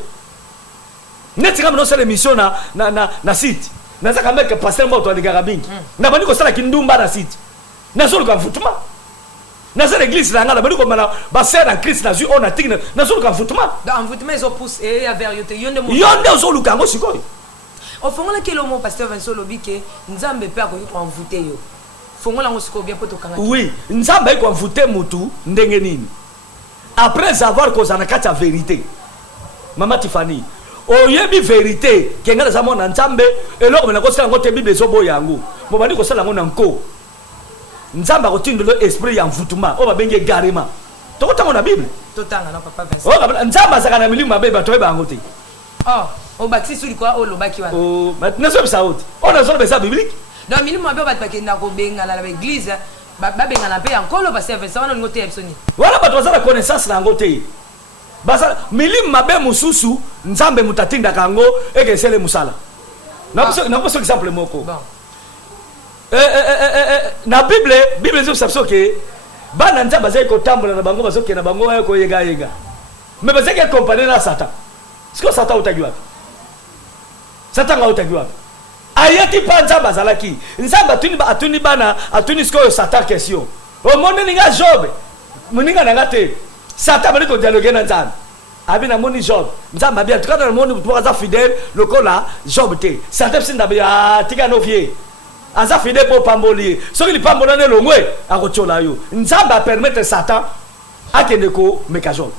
Neti kama non c'est l'émission na site naza kama que pasteur mboto de garabingi na bani ko sala kindumba na site na solo ka foutement na sala église la ngala bani ko mala ba sœur en Christ na ju on a tigna na solo ka foutement dans foutement ils pousse et à vérité yonde solo ka ngo sikoy au fond là que le mot pasteur Vincent lobi que nzambe pe ko ko envoûter yo fongo la ngo siko bien poto kanga oui nzambe ko envoûter mutu ndenge nini après avoir causé na kata vérité mama Tiffany oyebi vérité kenga za mona nzambe eloko mena ko sala ngo te bible zo boyango mo bandi ko sala ngo nanko nzamba ko tindelo esprit ya mvutuma o ba benge garema to ko tango na bible to tanga na papa Vincent o nzamba saka na milimu mabe ba to ba ngo te o bati suri kwa o lobaki wana o maintenant so bisa oti on a zo be sa biblique donc milimu mabe ba pakenda ko benga la église ba benga na pe encore ba service wana ngote epsoni wala ba to za connaissance na ngote basa milim mabe mususu nzambe mutatinda kango ekesele musala na poso exemple moko bon na bible zo sapso ke bana nzamba zai ko tambola na bango bazoke na bango ko yega mais bazeke comparer na satan siko satan utagiwa satan nga utagiwa ayati pa nzamba zalaki nzamba atuni bana atuni siko satan question o monde ninga job muninga nangate Satan m'a dit qu'on dialogue dans Nzambe. Abi na moni Job. Nzambe bien en tout cas dans le monde pour être fidèle, le cola Job té. Satan sin da bien tika no vie. Aza fidèle pour pambolier. So il pambola ne longwe a rochola yo. Nzambe permettre Satan a keneko meka Job.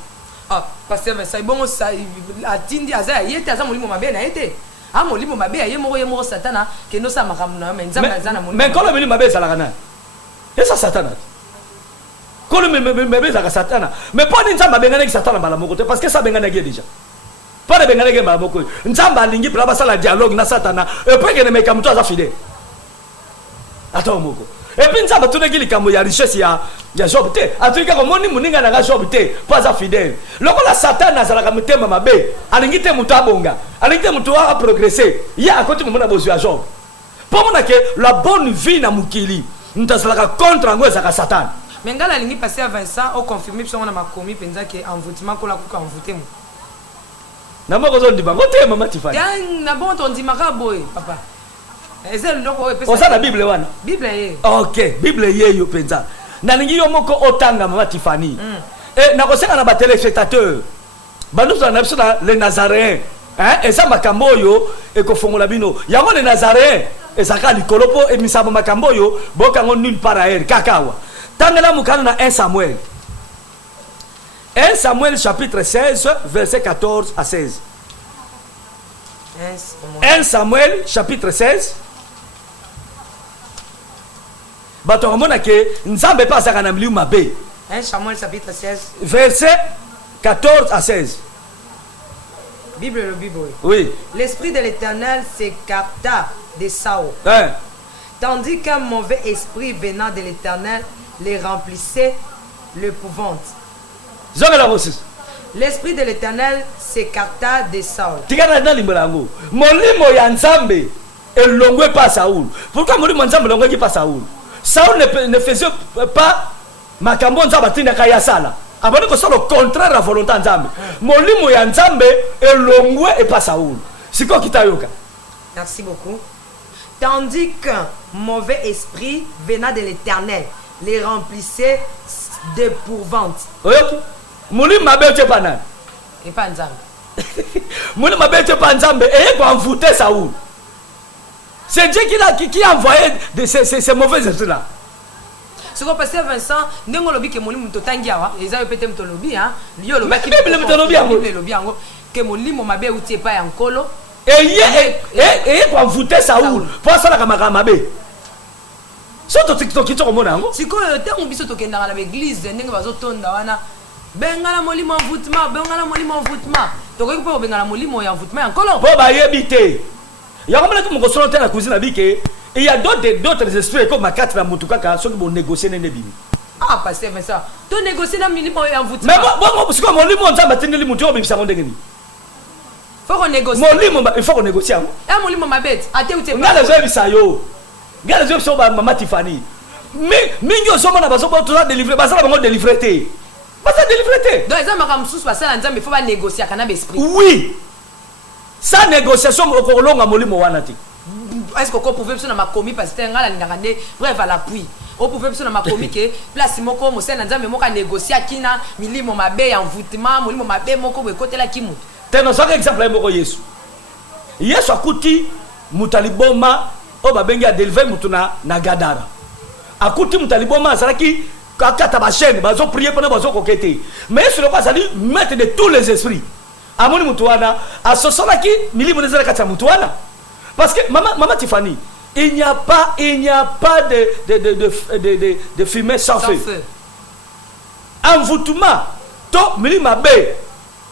Parce que ça bon ça atindi aza yete aza molimo mabe na yete. Molimo mabe ye mo Satana ke no sa makamna mais Nzambe aza na molimo. Mais quand le molimo mabe ça la kana. Et ça Satan. Quand le bébé ça Satan mais pas nzamba bengana ki Satan bala moko parce que ça bengana ki déjà pas de bengana ki bala moko nzamba lingi pour ba sala dialogue na Satan et puis que ne meka mtu aza fidèle attends moko et puis nzamba tuna ki likambo ya richesse ya Job te atrika ko moni muninga na Job te pas aza fidèle lokola Satan azala ka mutema mabe alingi te mutu abonga alingi te mutu a progresser ya akoti mona bozu ya Job pour mona que la bonne vie na mukili ntazala contre ngo za Satan. Mais ngala lingi passé à Vincent au confirmé puis on a ma commis penza que envoûtement ko la ko envoûté mo. Na moko zo ndima ngote mama Tiffany. Ya na bon ton dimaka boy papa. Ezel ndoko e pesa. Oza na Bible wana. Bible ye. OK, Bible ye yo penza. Na lingi yo moko otanga mama Tiffany. Et na kosenga na ba téléspectateurs. Bandu za na biso na les Nazaréens. Hein? Et ça makambo yo e ko fongola bino. Yango les Nazaréens. Et ça ka likolo po e misabo makambo yo bokango nulle part ailleurs kakawa. Tangela mukana na 1 Samuel. 1 Samuel chapitre 16 verset 14 à 16. 1 Samuel chapitre 16. Bato ramona ke nzambe pa saka na miliu mabe. 1 Samuel chapitre 16 verset 14 à 16. Bible le Bible. Oui. L'esprit de l'Éternel s'écarta de Saül. Hein? Tandis qu'un mauvais esprit venant de l'Éternel les remplissait l'épouvante. L'esprit de l'Éternel s'écarta de Saül. Tigana na limbango. Molimo ya Nzambe elongwe pas Saül. Pourquoi molimo Nzambe elongwe pas Saül? Saül ne faisait pas makambo Nzambe tinda kaya sala. Abone ko solo contraire à la volonté Nzambe. Molimo ya Nzambe elongwe et pas Saül. Siko kitayoka. Merci beaucoup. Tandis qu'un mauvais esprit venant de l'Éternel les remplissait d'épouvante. Oyoki? Molimo mabe te pana. Et pas Nzambe. Molimo mabe te pa Nzambe et pour envoûter Saül. C'est Dieu qui a envoyé ces mauvais esprits là. Ce qu'on passe Vincent, ndenge lobi ke molimo totangi awa, eza yo pete mtolobi hein. Yo lobi ki Bible mtolobi yango. Bible lobi yango ke molimo mabe uti pa yankolo. Et pour envoûter Saül. Pour ça la kamaka mabe. Soto TikTok qui tombe nango. Siko te on biso tokenda na l'église ndenge bazotonda wana. Bengala molimo envoûtement, bengala molimo envoûtement. Tokoki po bengala molimo ya envoûtement yankolo. Bo ba yebite. Ya comme que mon console na cuisine bike. Il y a d'autres esprits comme ma carte la mutuka ka ceux qui vont négocier nene bimi. Ah pasteur Vincent, to négocier na molimo ya envoûtement. Mais bon parce que molimo nzamba tineli mutu obimisa ngo ndengeni. Faut qu'on négocie. Molimo il faut qu'on négocie. Eh molimo mabete, ate uti pa. Ngala zo bisa yo. Ngala zo so ba mama Tiffany. Mingi osoma na baso to délivrer basala bango délivrer té. Basa délivrer té. Donc ça maka mususu basala nzambe faut ba négocier kana esprit. Oui. Sa négociation au longa molimo wana ti. Est-ce qu'on pouvait faire ma commis parce que ngala ngande bref à l'appui. On pouvait faire ma commis que place moko mo sena nzambe moko négocier kina milimo mabe ya envoûtement, molimo mabe moko be côté la kimu. Teno ça exemple moko Yesu. Yesu akuti mutaliboma o babengi a délivrer mutuna na Gadara. Akuti mutaliboma azalaki kakata ba chaîne bazo prier pendant bazo kokete. Mais sur le pas ali maître de tous les esprits. Amoni mutuana asosolaki milimo nezala kata mutuana. Parce que maman Tiffany, il n'y a pas de fumée sans feu. Envoûtement, to milima be,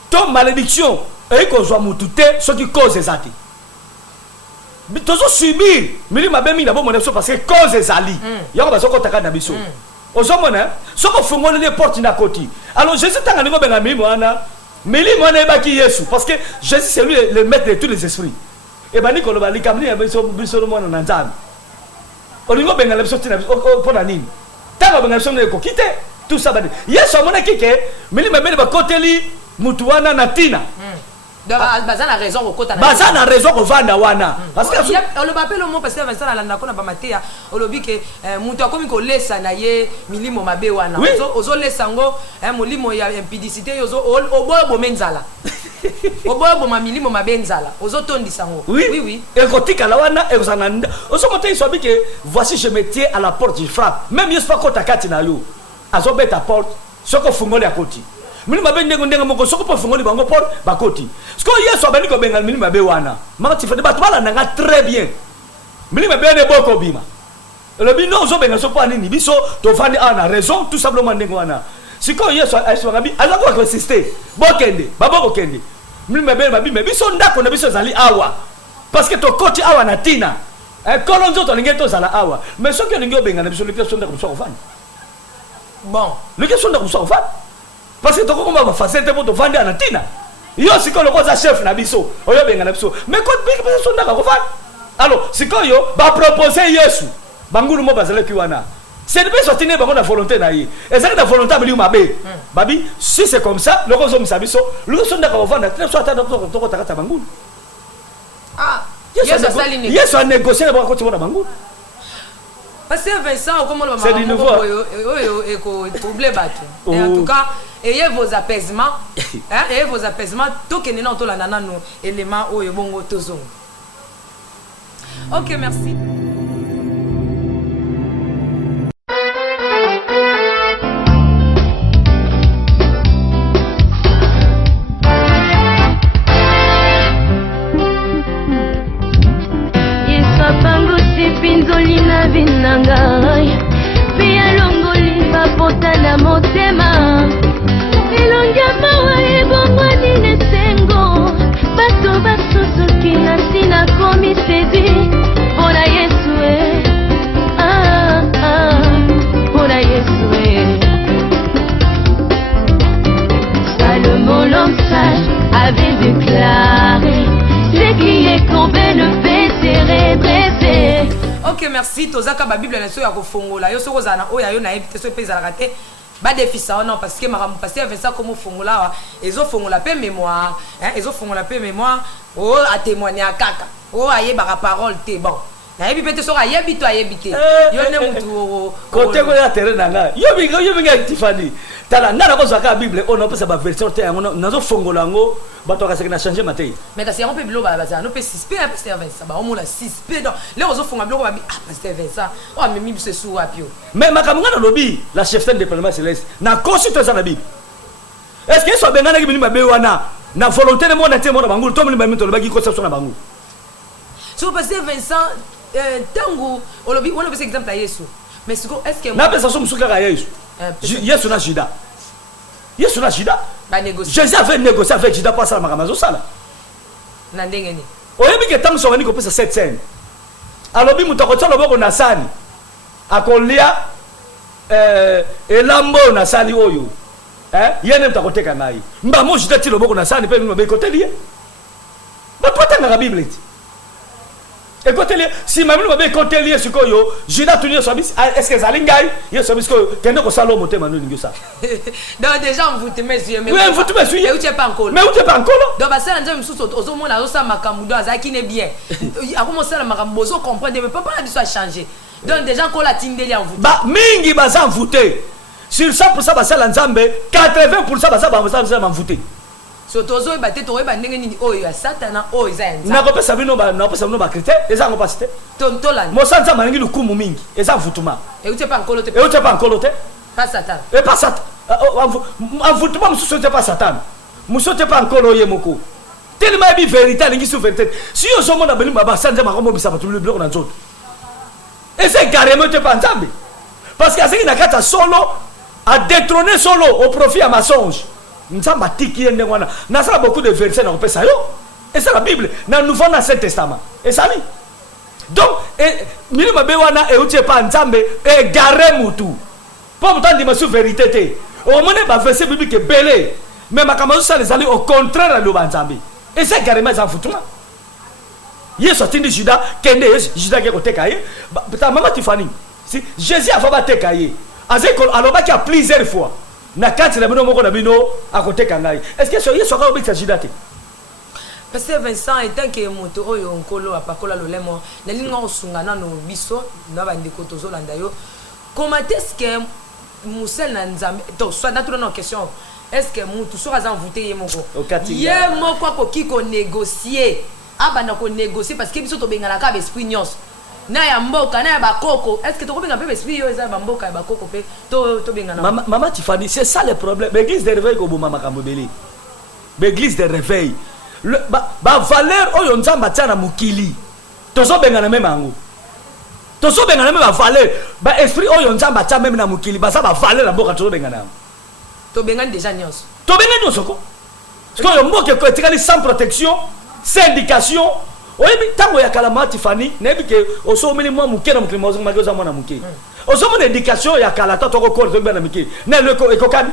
to malédiction, et qu'on soit moutouté, ce qui cause les atis. Tozo subir, milima be mi d'abord mon parce que cause les ali. Y'a pas soko taka nabiso. Osomona, soko fungone les portes na koti. Alors Jésus tanga ningo benga milimo ana, milimo na ebaki Yesu parce que Jésus c'est lui le maître de tous les esprits. Et ben Nicolas bali kamni ya biso mwana na nzambe. Olingo benga biso tina pona nini? Tanga benga biso ne ko kite tout ça badi. Yesu amona kike milima bele ba koteli mutu wana na tina. Donc bazana raison ko kota na. Bazana raison ko vanda wana. Parce que on le appelle au mot parce que Vincent alanda ko na ba matea olobi ke mutu akomi ko lesa na ye milimo mabe wana. Ozo lesa ngo molimo ya impudicité ozo obobo menzala. Obobo mamilimo mabenzala ozotondisa ngo. Oui. Et kotika la wana e kozanga osomote isobi ke voici je me tiens à la porte je frappe. Même Yesu pa kota kati na yo. Azobeta porte soko fungoli akoti. Milimo mabende ndenga moko soko po fungoli bango porte bakoti. Sko Yesu abani ko benga milimo mabe wana. Mama Tiffany batwala nanga très bien. Milimo mabende boko bima. Le bino zo benga so pa nini biso to fandi ana raison tout simplement ndenga wana. Siko Yesu aiswangabi azako consister. Bokende, baboko kende. Milima bele babi mais biso ndako na biso zali awa. Parce que to koti awa na tina. Kolonzo to lingeto zala awa. Mais soki lingo benga na biso lekeso ndako so ofani. Bon, lekeso ndako so ofani. Parce que to ko ba facilité pour to vendre na tina. Yo siko loko za chef na biso, oyo benga na biso. Mais ko biso ndako ofani. Alors, siko yo ba proposer Yesu. Bangulu mo bazale ki wana. c'est pas sorti ne bango na volonté na yi ezali na volonté abeli mabe babi si c'est comme ça loko zo misabiso loko so ndaka vendre très soit ta to takata bangulu yeso a négocier na bakoti bona bangulu parce que Vincent comment le maman et ko troubler bato en tout cas ayez vos apaisements hein ayez vos apaisements to que nena to la nana no élément oyo bongo tozo. OK, merci. Pinzolina vinangai pia longoli bapota na motema elongia mawa ebongwani nesengo bato basusuki na sina komi sedi mpona Yesu mpona Yesu Salomon l'homme sage avait déclaré ce qui est courbé ne peut se redresser. OK, merci. Tozaka ba Bible na so ya kofongola. Yo soko zana oya yo na ebite so peza la raté. Ba defisa non parce que maramu passé avec ça comme fongola wa. Ezo fongola pe mémoire, hein, ezo fongola pe mémoire. Oh, a témoigner à kaka. Oh, aye ba parole té bon. Na ebi pete so ayebi to ayebite. Yo ne mutu côté ko ya terrain nanga. Yo binga Tiffany. Tala ngana ko zaka Bible on pesa ba version té nazo fongola ngo bato ka sekena changer maté. Mais kasi on peut bilo ba za no pe 6p pasteur Vincent ba on mo la 6p donc les ozo fonga bilo ko ba pasteur Vincent oh mais mi se sou apio mais makamunga na lobi la cheftaine de parlement céleste na consultation na Bible est-ce que so bengana ki binima be wana na volonté de mona té mona bangulu to binima mito lobaki conception na bangu so pasteur Vincent tango olobi on peut exemple à Yesu mais est-ce que na pesa so musuka ka Yesu Yesu na Juda Yesu na Juda Jésus avait négocié avec Judas pour ça makamazo sala na ndenge ni oyebi ke tango songani ko pesa 7 cents alobi mutako tsalo boko na sani akolia elambo na sali oyo yene mutako teka ngai mba mo Judas tilo boko na sani pe no be kotelie ba potanga ka Bible ti écoutez si mamino ba be kotelie sikoyo Judas tunio sobis est-ce que zalingai ye sobis ko kende ko salo motema no ngio sa donc déjà on vous te met yeux mais oui vous te met yeux mais où tu es pas encore mais où tu es pas encore donc ba ça nza msusu ozomona osa makambu azaki ne bien akomo sala makambu bozo comprendre mais papa a dû soit changer donc déjà ko la tindeli en vous ba mingi baza voter sur 100% ba sala nzambe 80% baza ba voter surtout ozo ba te to ba ndenge nini oyo ya satana oyo za nza na ko pesa bino ba critère eza ngo pasite tontola mo sanza maningi lukumu mingi eza vutuma et où tu es pas encore pas satan et pas satan en vutuma mususu te pas satan mususu te pas encore oye moko tellement bi vérité lingi sur vérité si yo somo na beli ba sanza makomo bisa ba tulu bloko na nzoto et c'est carrément te pas nzambe parce que asiki na kata solo a détrôner solo au profit à mensonge nzamba tiki ende wana na sala beaucoup de versets na kopesa yo et ça la Bible na nouveau na Saint Testament et ça mi donc mini mabe wana e utie pa nzambe e gare mutu pour pourtant di masu vérité té au mone ba verset biblique belé mais makamazo ça les aller au contraire le nzambe et c'est carrément ça futuma Yesu atindi Judas kende Judas ke koteka ye ta mama Tiffany si Jésus a fa teka ye azeko aloba ki a plusieurs fois na kati na bino moko na bino akoteka ngai est-ce que so Yesu akobikisa Judas te parce que Vincent etant que moto oyo nkolo apakola lolemo na linga osungana no biso na bandeko tozolanda yo comment est-ce que musel na nzambe to soit naturellement question est-ce que mutu so azan voter ye moko ye moko ko kiko négocier abanda ko négocier parce que biso to bengana ka esprit nyos na ya mboka na ya bakoko est-ce que to ko benga pe esprit yo eza ba mboka ya bakoko pe to bengana maman Tiffany c'est ça le problème l'église de réveil ko boma makambo belé l'église de réveil ba valeur oyo nzamba tsana mukili tozo bengana même ango tozo bengana même ba valeur ba esprit oyo nzamba tsana même na mukili ba sa ba valeur na mboka tozo bengana to bengana déjà nyos to bengana nyos ko parce que yo mboka ko etikali sans protection sans indication oyebi tango ya kalama Tiffany nebi ke osomeli mwa muke na mukili mozo magoza mwana muke osomona indication ya kalata to ko ko to bena muke na le ko ekokani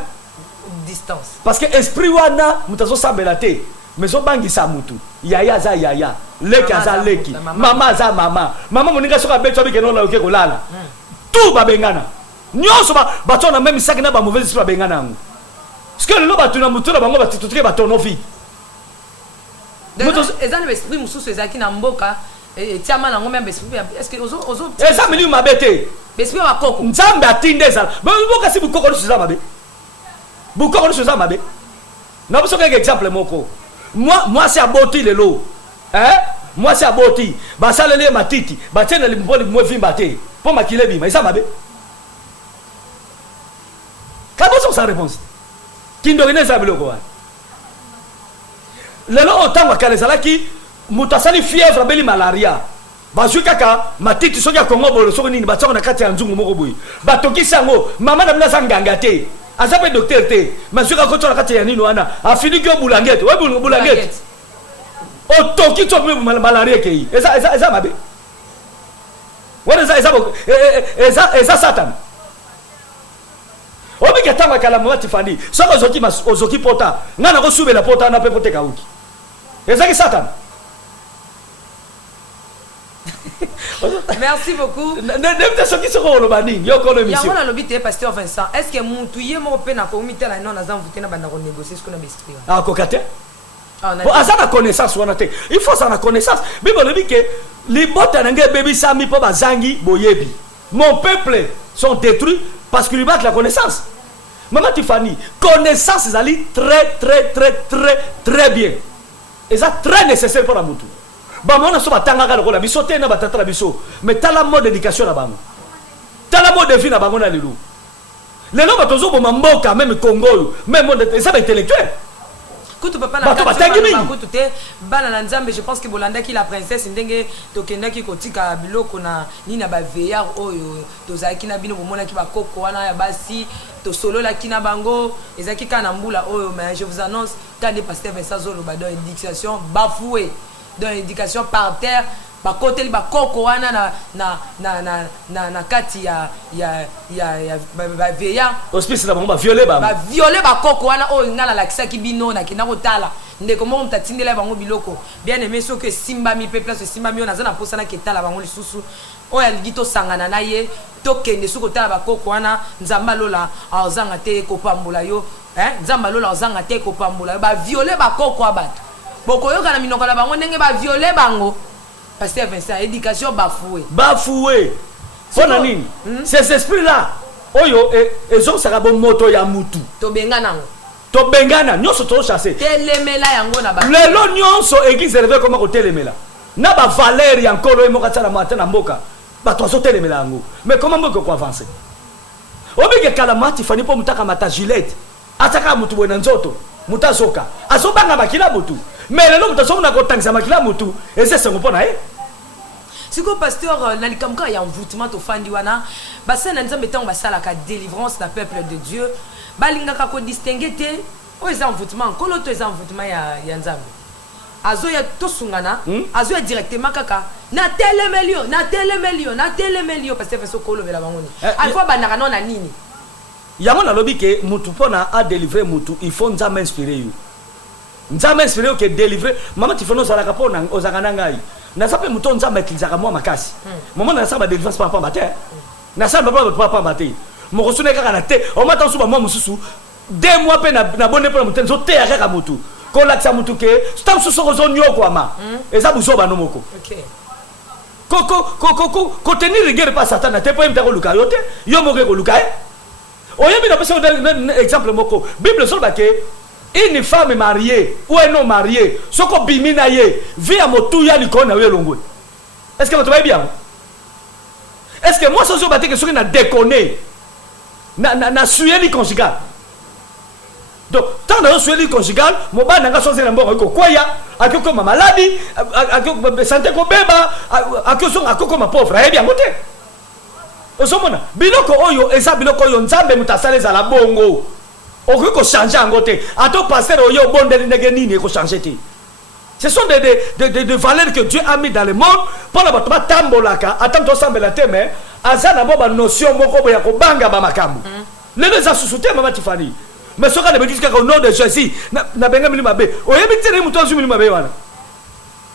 distance parce que esprit wana mutazo sambela te mais so bangisa mutu yaya za yaya leki aza leki mama za mama moninga soka beto bikeno la oke kolala tout babengana nyonso bato na même saki na ba mauvais esprit bengana yango parce que lelo bato na mutu na bango batitutre batono vie ezana esprit mususu ezaki na mboka etiama nango même esprit est-ce que ozo eza mili mabete esprit bakoko nzambe atinde ezala boka si bukoko lusu eza mabe bukoko lusu eza mabe na biso keke exemple moko moi c'est aboti lelo moi c'est aboti basalele matiti batena limboli mwe vimba te po makile bima eza mabe kaboso sa réponse kindorine za biloko wana lelo otangwa kale zalaki mutasali fièvre beli malaria bazwi kaka matiti soki ya Kongo bolo soki nini batsako na kati ya nzungu moko boyi batokisi yango mama na bina nganga te aza pe docteur te mazwi kaka kotona kati ya nini wana afini kyo bulangete we bulangete otoki to malaria ke eza mabe wana eza satan obika tanga kala mama tifani soko ozoki pota ngana ko subela pota na pe pote kauki ezaki satan. Merci beaucoup. N'importe ce qui se rôle bani, yo kono émission. Y'a on a l'obité pasteur Vincent. Est-ce que mutuye mo pe na comité la non azan voter na banda ko négocier ce qu'on a bestri. Ah kokate? Bon azana connaissance wana te. Il faut ça na connaissance. Bible le dit que les bottes na nge baby sami po bazangi boyebi. Mon peuple sont détruits parce qu'ils battent la connaissance. Maman Tiffany, connaissance ezali très bien. Et ça très nécessaire pour la mutu. Ba mona so batanga lokola biso te na batata la biso mais tala mode d'éducation na bango tala mode de vie na bango na lelo lelo batozo boma mboka même Congo même monde ça intellectuel kutu papa na kutu te bana na nzambe je pense que bolanda ki la princesse ndenge tokenda ki kotika biloko na nina ba veillard oyo tozaki na bino bomona ki ba koko wana ya basi to solo la kina bango ezaki kana mbula oyo mais je vous annonce tant de pasteur Vincent Zolo ba dans éducation bafoué dans l'éducation par terre ba côté ba koko wana na kati ya ba veya hospice la ba violer ba koko wana o ngala la kisaki bino na kina kotala ndeko mo mtatindela bango biloko bien aimé so que simba mi pe place simba mi on azana posana ketala bango lisusu o ya ligito sangana na ye to kende su kotala ba koko wana nzamba lola azanga te ko pambola yo nzamba lola azanga te ko pambola ba violer ba koko abato bokoyoka na minoko na bango ndenge ba violer bango pasteur Vincent éducation bafoué pona nini ces esprits là oyo ezo saka bo moto ya mutu to bengana nyonso to chasser telemela yango na ba lelo nyonso église réveille comme ko telemela na ba valeur ya nkolo emoka tsala mata na mboka ba to so telemela yango mais comment mboka ko avancer obike kala mati fani po mutaka mata Gillette ataka mutu bona nzoto mutasoka asobanga bakila mutu mais lelo mutasoka na kotangisa makila mutu ese sengo pona siko pasteur na likamka ya envoûtement to fandi wana basana nzambe tango basala ka délivrance na peuple de Dieu balingaka ko distinguer te o eza envoûtement kolo to eza envoûtement ya nzambe azo ya to sungana azo ya directement kaka na telemelio pasteur feso kolo vela bangoni alfa banaka non na nini yango na lobi ke mutu pona a délivrer mutu il faut nzambe inspirer yo nzambe inspirer que délivrer mama tifono sala ka pona ozakana ngai na sape muto nzambe kilizaka mwa makasi mama na saba délivrance par rapport à terre na saba par rapport à terre mo kosune kaka na te o mata suba mwa mususu 2 mois pe na bonne pour mutenzo te ya kaka mutu ko laksa mutu ke stam susu ko zonyo kwa ma eza buso banomoko okay ko tenir rigueur pas satan te po mtako luka yote yo moke ko luka oyebi na pesa exemple moko bible sol ba ke une femme mariée ou un homme marié soko bimina ye via motuya likona we longwe est-ce que vous bien est-ce que moi sozo baté que soki na déconner na sueli conjugal donc tant dans sueli conjugal mo ba nanga sozo na mboko ko kwaya akoko ma maladie akoko santé ko beba akoko ma pauvre bien ngote osomona biloko oyo eza biloko oyo nzambe mutasaleza la bongo okoki ko changer yango te ato pasteur oyo bondeli ndenge nini ko changer te ce sont des valeurs que Dieu a mis dans le monde pour la batba tambolaka attends to sambela te mais azana bo ba notion moko boya ko banga ba makambo lelo za susute mama Tiffany mais soka ne bedisika au nom de Jésus na benga mili mabe oyebi tene muto azumi mabe wana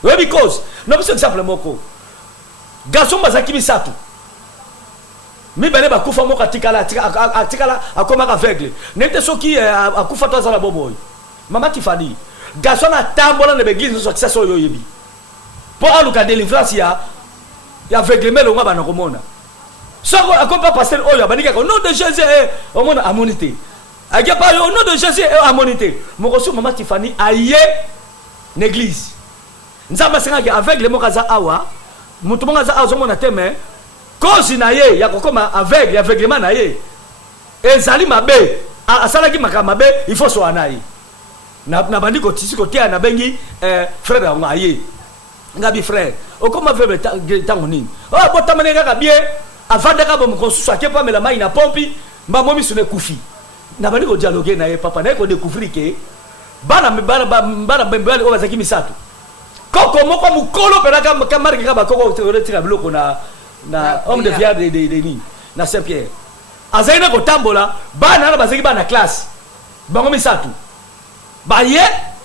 oui because no biso exemple moko garçon bazaki misatu mibale bakufa moko atikala akoma aveugle nete soki akufa to azala boboy mama Tiffany garçon atambola na l'église so kisa so yoyebi po aluka délivrance ya aveuglement longa bana komona soko akopa pasteur oyo abanika ko nom de Jésus au monde amonité agia pa au nom de Jésus amonité moko so mama Tiffany aye l'église nzamba senga ke aveuglement kaza awa mutu monga za azo mona teme cause na ye ya kokoma aveugle aveuglement na ye ezali mabe asalaki makama mabe il faut so anayi na bandi ko tisi ko tia na bengi frère nga ye ngabi frère okoma vebe tango nini botamane kaka bien avanda ka bomo konsusu akepa mela mai na pompi mba momi sune kufi na bandi ko dialoguer na ye papa na ko découvrir que bana mbali o bazaki misatu koko moko mukolo pena ka marque ka bakoko tira biloko na homme de viande de ni na Saint-Pierre azaina ko tambola bana na bazaki bana classe bango misatu baye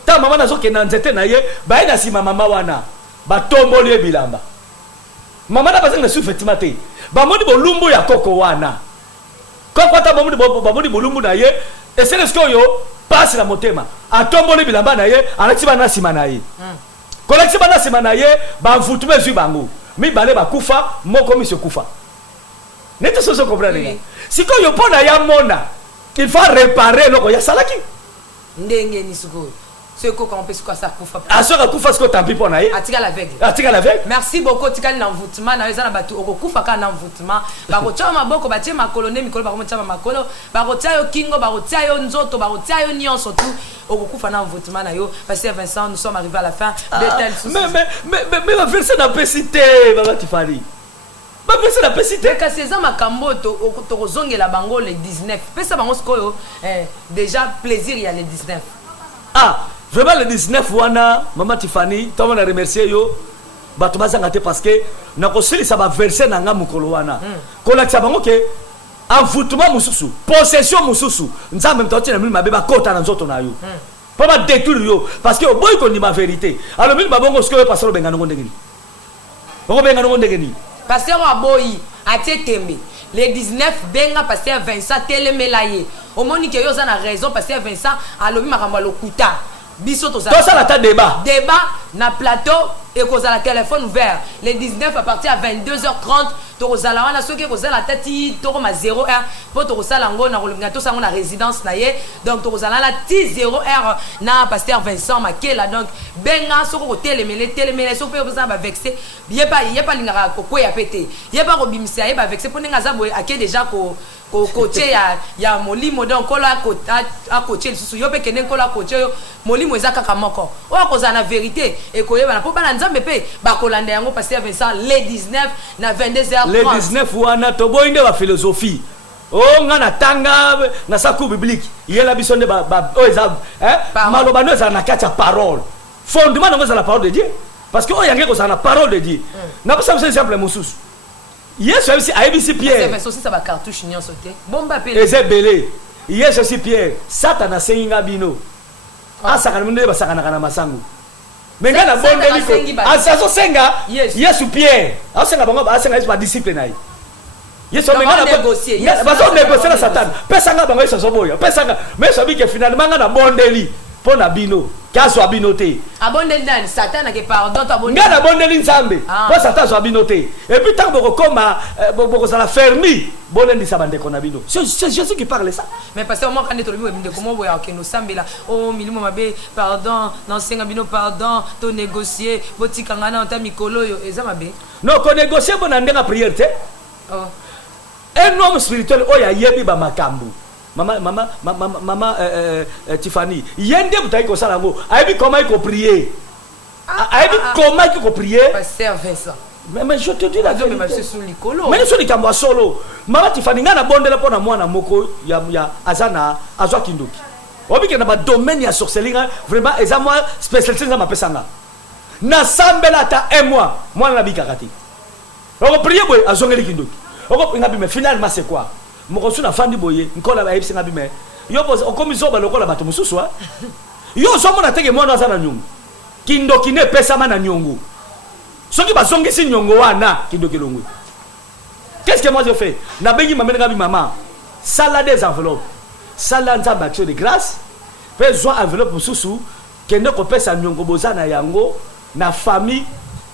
ta mama nazo ke na nzete na ye baye na sima mama wana batomboli bilamba mama na bazanga su effectivement te ba modi bolumbu ya koko wana koko ta modi bolumbu na ye esele skoyo passe la motema atomboli bilamba na ye alati bana sima na ye kolati bana sima na ye ba mfutume zu bango mi bale ba kufa moko mi se kufa nete so comprendre sikoyo pona ya mona il faut réparer loko ya salaki ndenge ni sikoyo seko quand peut quoi ça kufa asora kufa siko tampi pona ye atika la veille merci beaucoup tikali na mvutima na weza na batu okufa ka na mvutima bakotia maboko batie makolone mikolo bakotia makolo bakotia yo kingo bakotia yo nzoto bakotia yo nyonso tout okufa na mvutima na yo pasteur Vincent nous sommes arrivés à la fin mais la version n'a pas cité baba Tiffany ba version n'a pas cité ka seza makambo to kozongela bango le 19 pesa bango sikoyo déjà plaisir il y a le 19 vraiment le 19 wana mama Tiffany to na remercier yo bato bazanga te parce que na ko silisa ba verser na nga mukolo wana ko la tsabango ke envoûtement mususu possession mususu nzambe mtoti na mimi mabeba kota na nzoto na yo po ba détruire yo parce que boy ko ni ma vérité alors mimi babongo sikoyo passer benga ngo ndengeni bongo benga ngo ndengeni passer wa boy atie tembe le 19 benga passer Vincent telemelaye omoni ke yo za na raison passer Vincent alobi makambo lokuta biso to ça la débat na plateau et kozala téléphone ouvert le 19 à partir à 22h30 to kozala wana soki kozala tati to ma 0h po to kozala ngo na kolinga to sango na résidence na ye donc to kozala la ti 0h na pasteur Vincent Makela donc benga soko ko telemele so pe kozala ba vexer yepa lingara ko ya pété yepa ko bimisa yeba vexer po ninga za boy ake déjà ko coaché ya molimo donc kola a coaché susu yo pe kenen kola coaché yo molimo ezaka kamoko o akozana na vérité et koyeba na po bana nzambe pe bakolanda yango pasteur Vincent le 19 na 22h30 le 19 wana to boinde ba philosophie nga na tanga na saku biblique yela bisonde ba oza maloba no za na kacha parole fondement no za la parole de Dieu parce que o yange ko za na parole de Dieu na pas ça simple mususu yes aussi ABC Pierre c'est aussi ça ba cartouche nyon sauté bomba pe ezebele yes aussi Pierre satana senga bino asaka munde basakana kana masangu menga na bondeli ko asaso senga yesu Pierre asenga bango asenga yesu ba disciple na yesu menga na négocier baso négocier na satana pesa nga bango yesu soboya pesa nga mais so bike finalement nga na bondeli pona bino kaso abino te abondeli nani satana ke pardon to abondeli nga na bondeli nzambe po satana so abino te et puis tant boko koma boko sala fermi bolendi sabande kona bino c'est Jésus qui parle ça mais parce que moi quand to lobi binde comment boya ke no sambela oh milimo mabe pardon non senga bino pardon to négocier botika ngana ota mikolo yo eza mabe non ko négocier bona ndenga prière te un homme spirituel oya yebi ba makambu Mama Tiffany yende butai ko sala ngo aibi comment il faut prier aibi comment il faut prier pasteur Vincent mais je te dis la vérité mais c'est sur l'icolo mais sur likambo solo mama Tiffany ngana bondela pona mwana moko ya azana azwa kindoki obike na ba domaine ya sorcellerie vraiment eza moi spécialité za mapesanga na sambela ta un mois mwana na bikakati on prier boy azongeli kindoki oko ngabi mais finalement c'est quoi mokosu na fandi boye nkola ba yebisa ngabi me yo pose okomiso ba lokola bato mususu yo somo na teke mwana sana nyungu kindoki ne pesa mana nyungu soki bazongisi nyongo wana kindoki longwe Qu'est-ce que moi je fais? Na bengi maman. Sala des enveloppes. Sala nzamba action de grâce. Pe zo enveloppe mususu kende ko pesa nyongo bozana yango na famille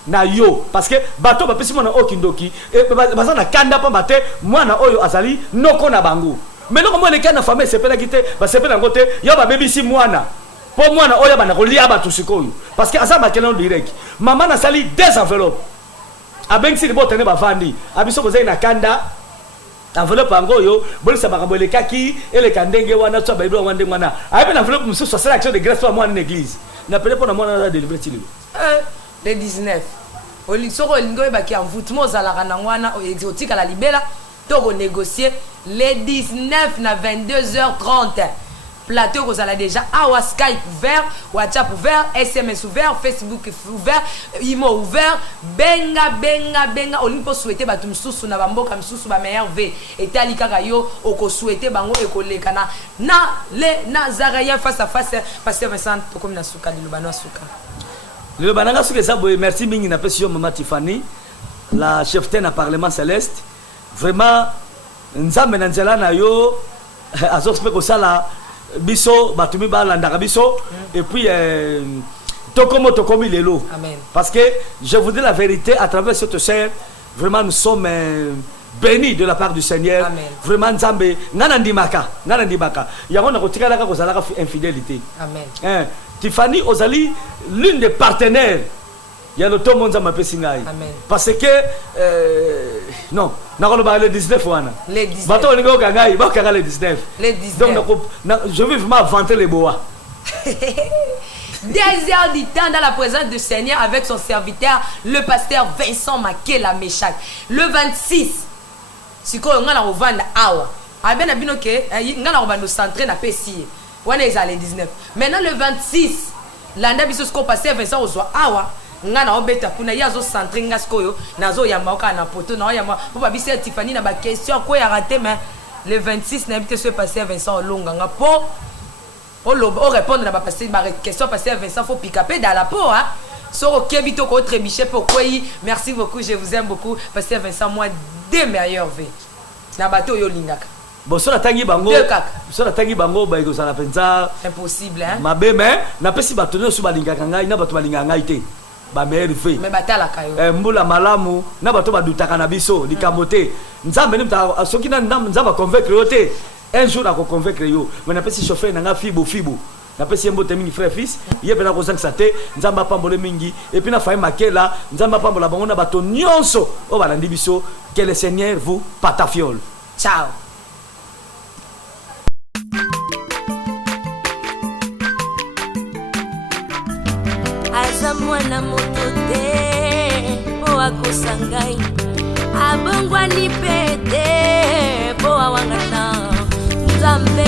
na yo parce que bato ba pesi mona okindoki e bazana kanda pa bate mwana oyo azali noko na bango. Mais non comment les kana famille sepela kite ba sepela ngote yo ba baby si mwana. Po mwana oyo bana ko lia ba tusikoyo parce que azamba kelon direct. Maman na sali des enveloppes. Abengi si botene ba vandi. Abiso bozai na kanda enveloppe ango yo bolisa bakabole kaki ele kandenge wana twa baiblo wande mwana aipe na enveloppe mususu ça l'action de grâce pour moi en église na pele pour moi na délivrer tili le 19 oli soko lingo e baki envoûtement zalaka na wana otika la libela to négocier le 19 na 22h30 plateau vous allez déjà awa Skype ouvert, WhatsApp ouvert, SMS ouvert, Facebook ouvert, Imo ouvert, benga olimpo souhaiter batum susu na bamboka msusu ba meilleur V et talika kayo oko souhaiter bango ekoleka na le Nazaréen face à face pasteur Vincent tokomi na suka lilobano suka lilobana nga suka sabo merci mingi na pesio maman Tiffany la cheftaine à parlement céleste vraiment nzambe na nzela na yo azospe ko sala biso batumi balandaka biso et puis tokomi lelo. Amen. Parce que je vous dis la vérité à travers cette sœur vraiment nous sommes bénis de la part du Seigneur. Amen. Vraiment nzambe ngana ndimaka yango na kotikala ka kozalaka infidélité. Amen. Tiffany Ozali l'une des partenaires il y a le temps monza mapesingai parce que non nakoloba le 19 wana le 19 bato ningo kangai ba kanga le 19 donc je veux vraiment vanter les bois. 2 heures du temps dans la présence du Seigneur avec son serviteur le pasteur Vincent Makela Meshak le 26 sikoyo ngana rovanda awa abena binoke ngana rovanda centré na pesi wana ezale 19 maintenant le 26 landa biso siko pasteur Vincent ozwa awa ngana obeta kuna yazo centre ngaskoyo nazo yamba oka na poto na yamba po ba bise Tiffany na ba question ko ya raté mais le 26 na habité se passer Vincent Olonga nga po o répondre na ba passer ba question passer Vincent faut picaper dans la peau hein soro kebito ko trébicher pour quoi merci beaucoup je vous aime beaucoup passer Vincent moi des meilleurs V na bato yo lingaka bon so na tangi bango ba iko sala penza impossible hein mabe mais na pesi bato no so balingaka ngai na bato balingaka ngai te ba meilleur fait mais batala kayo mbula malamu na bato badutaka na biso likambo te nzambe nimta soki na nzamba convaincre yo te un jour ako convaincre yo mais na pesi chauffeur na nga fibo na pesi mbote mingi frère fils yebe na kozangisa te nzamba pambole mingi et puis na faye makela nzamba pambola bango na bato nyonso o balandi biso que le Seigneur vous patafiole. Ciao. aza mwana moto te po akosa ngai abongwani pe te po awangata nzambe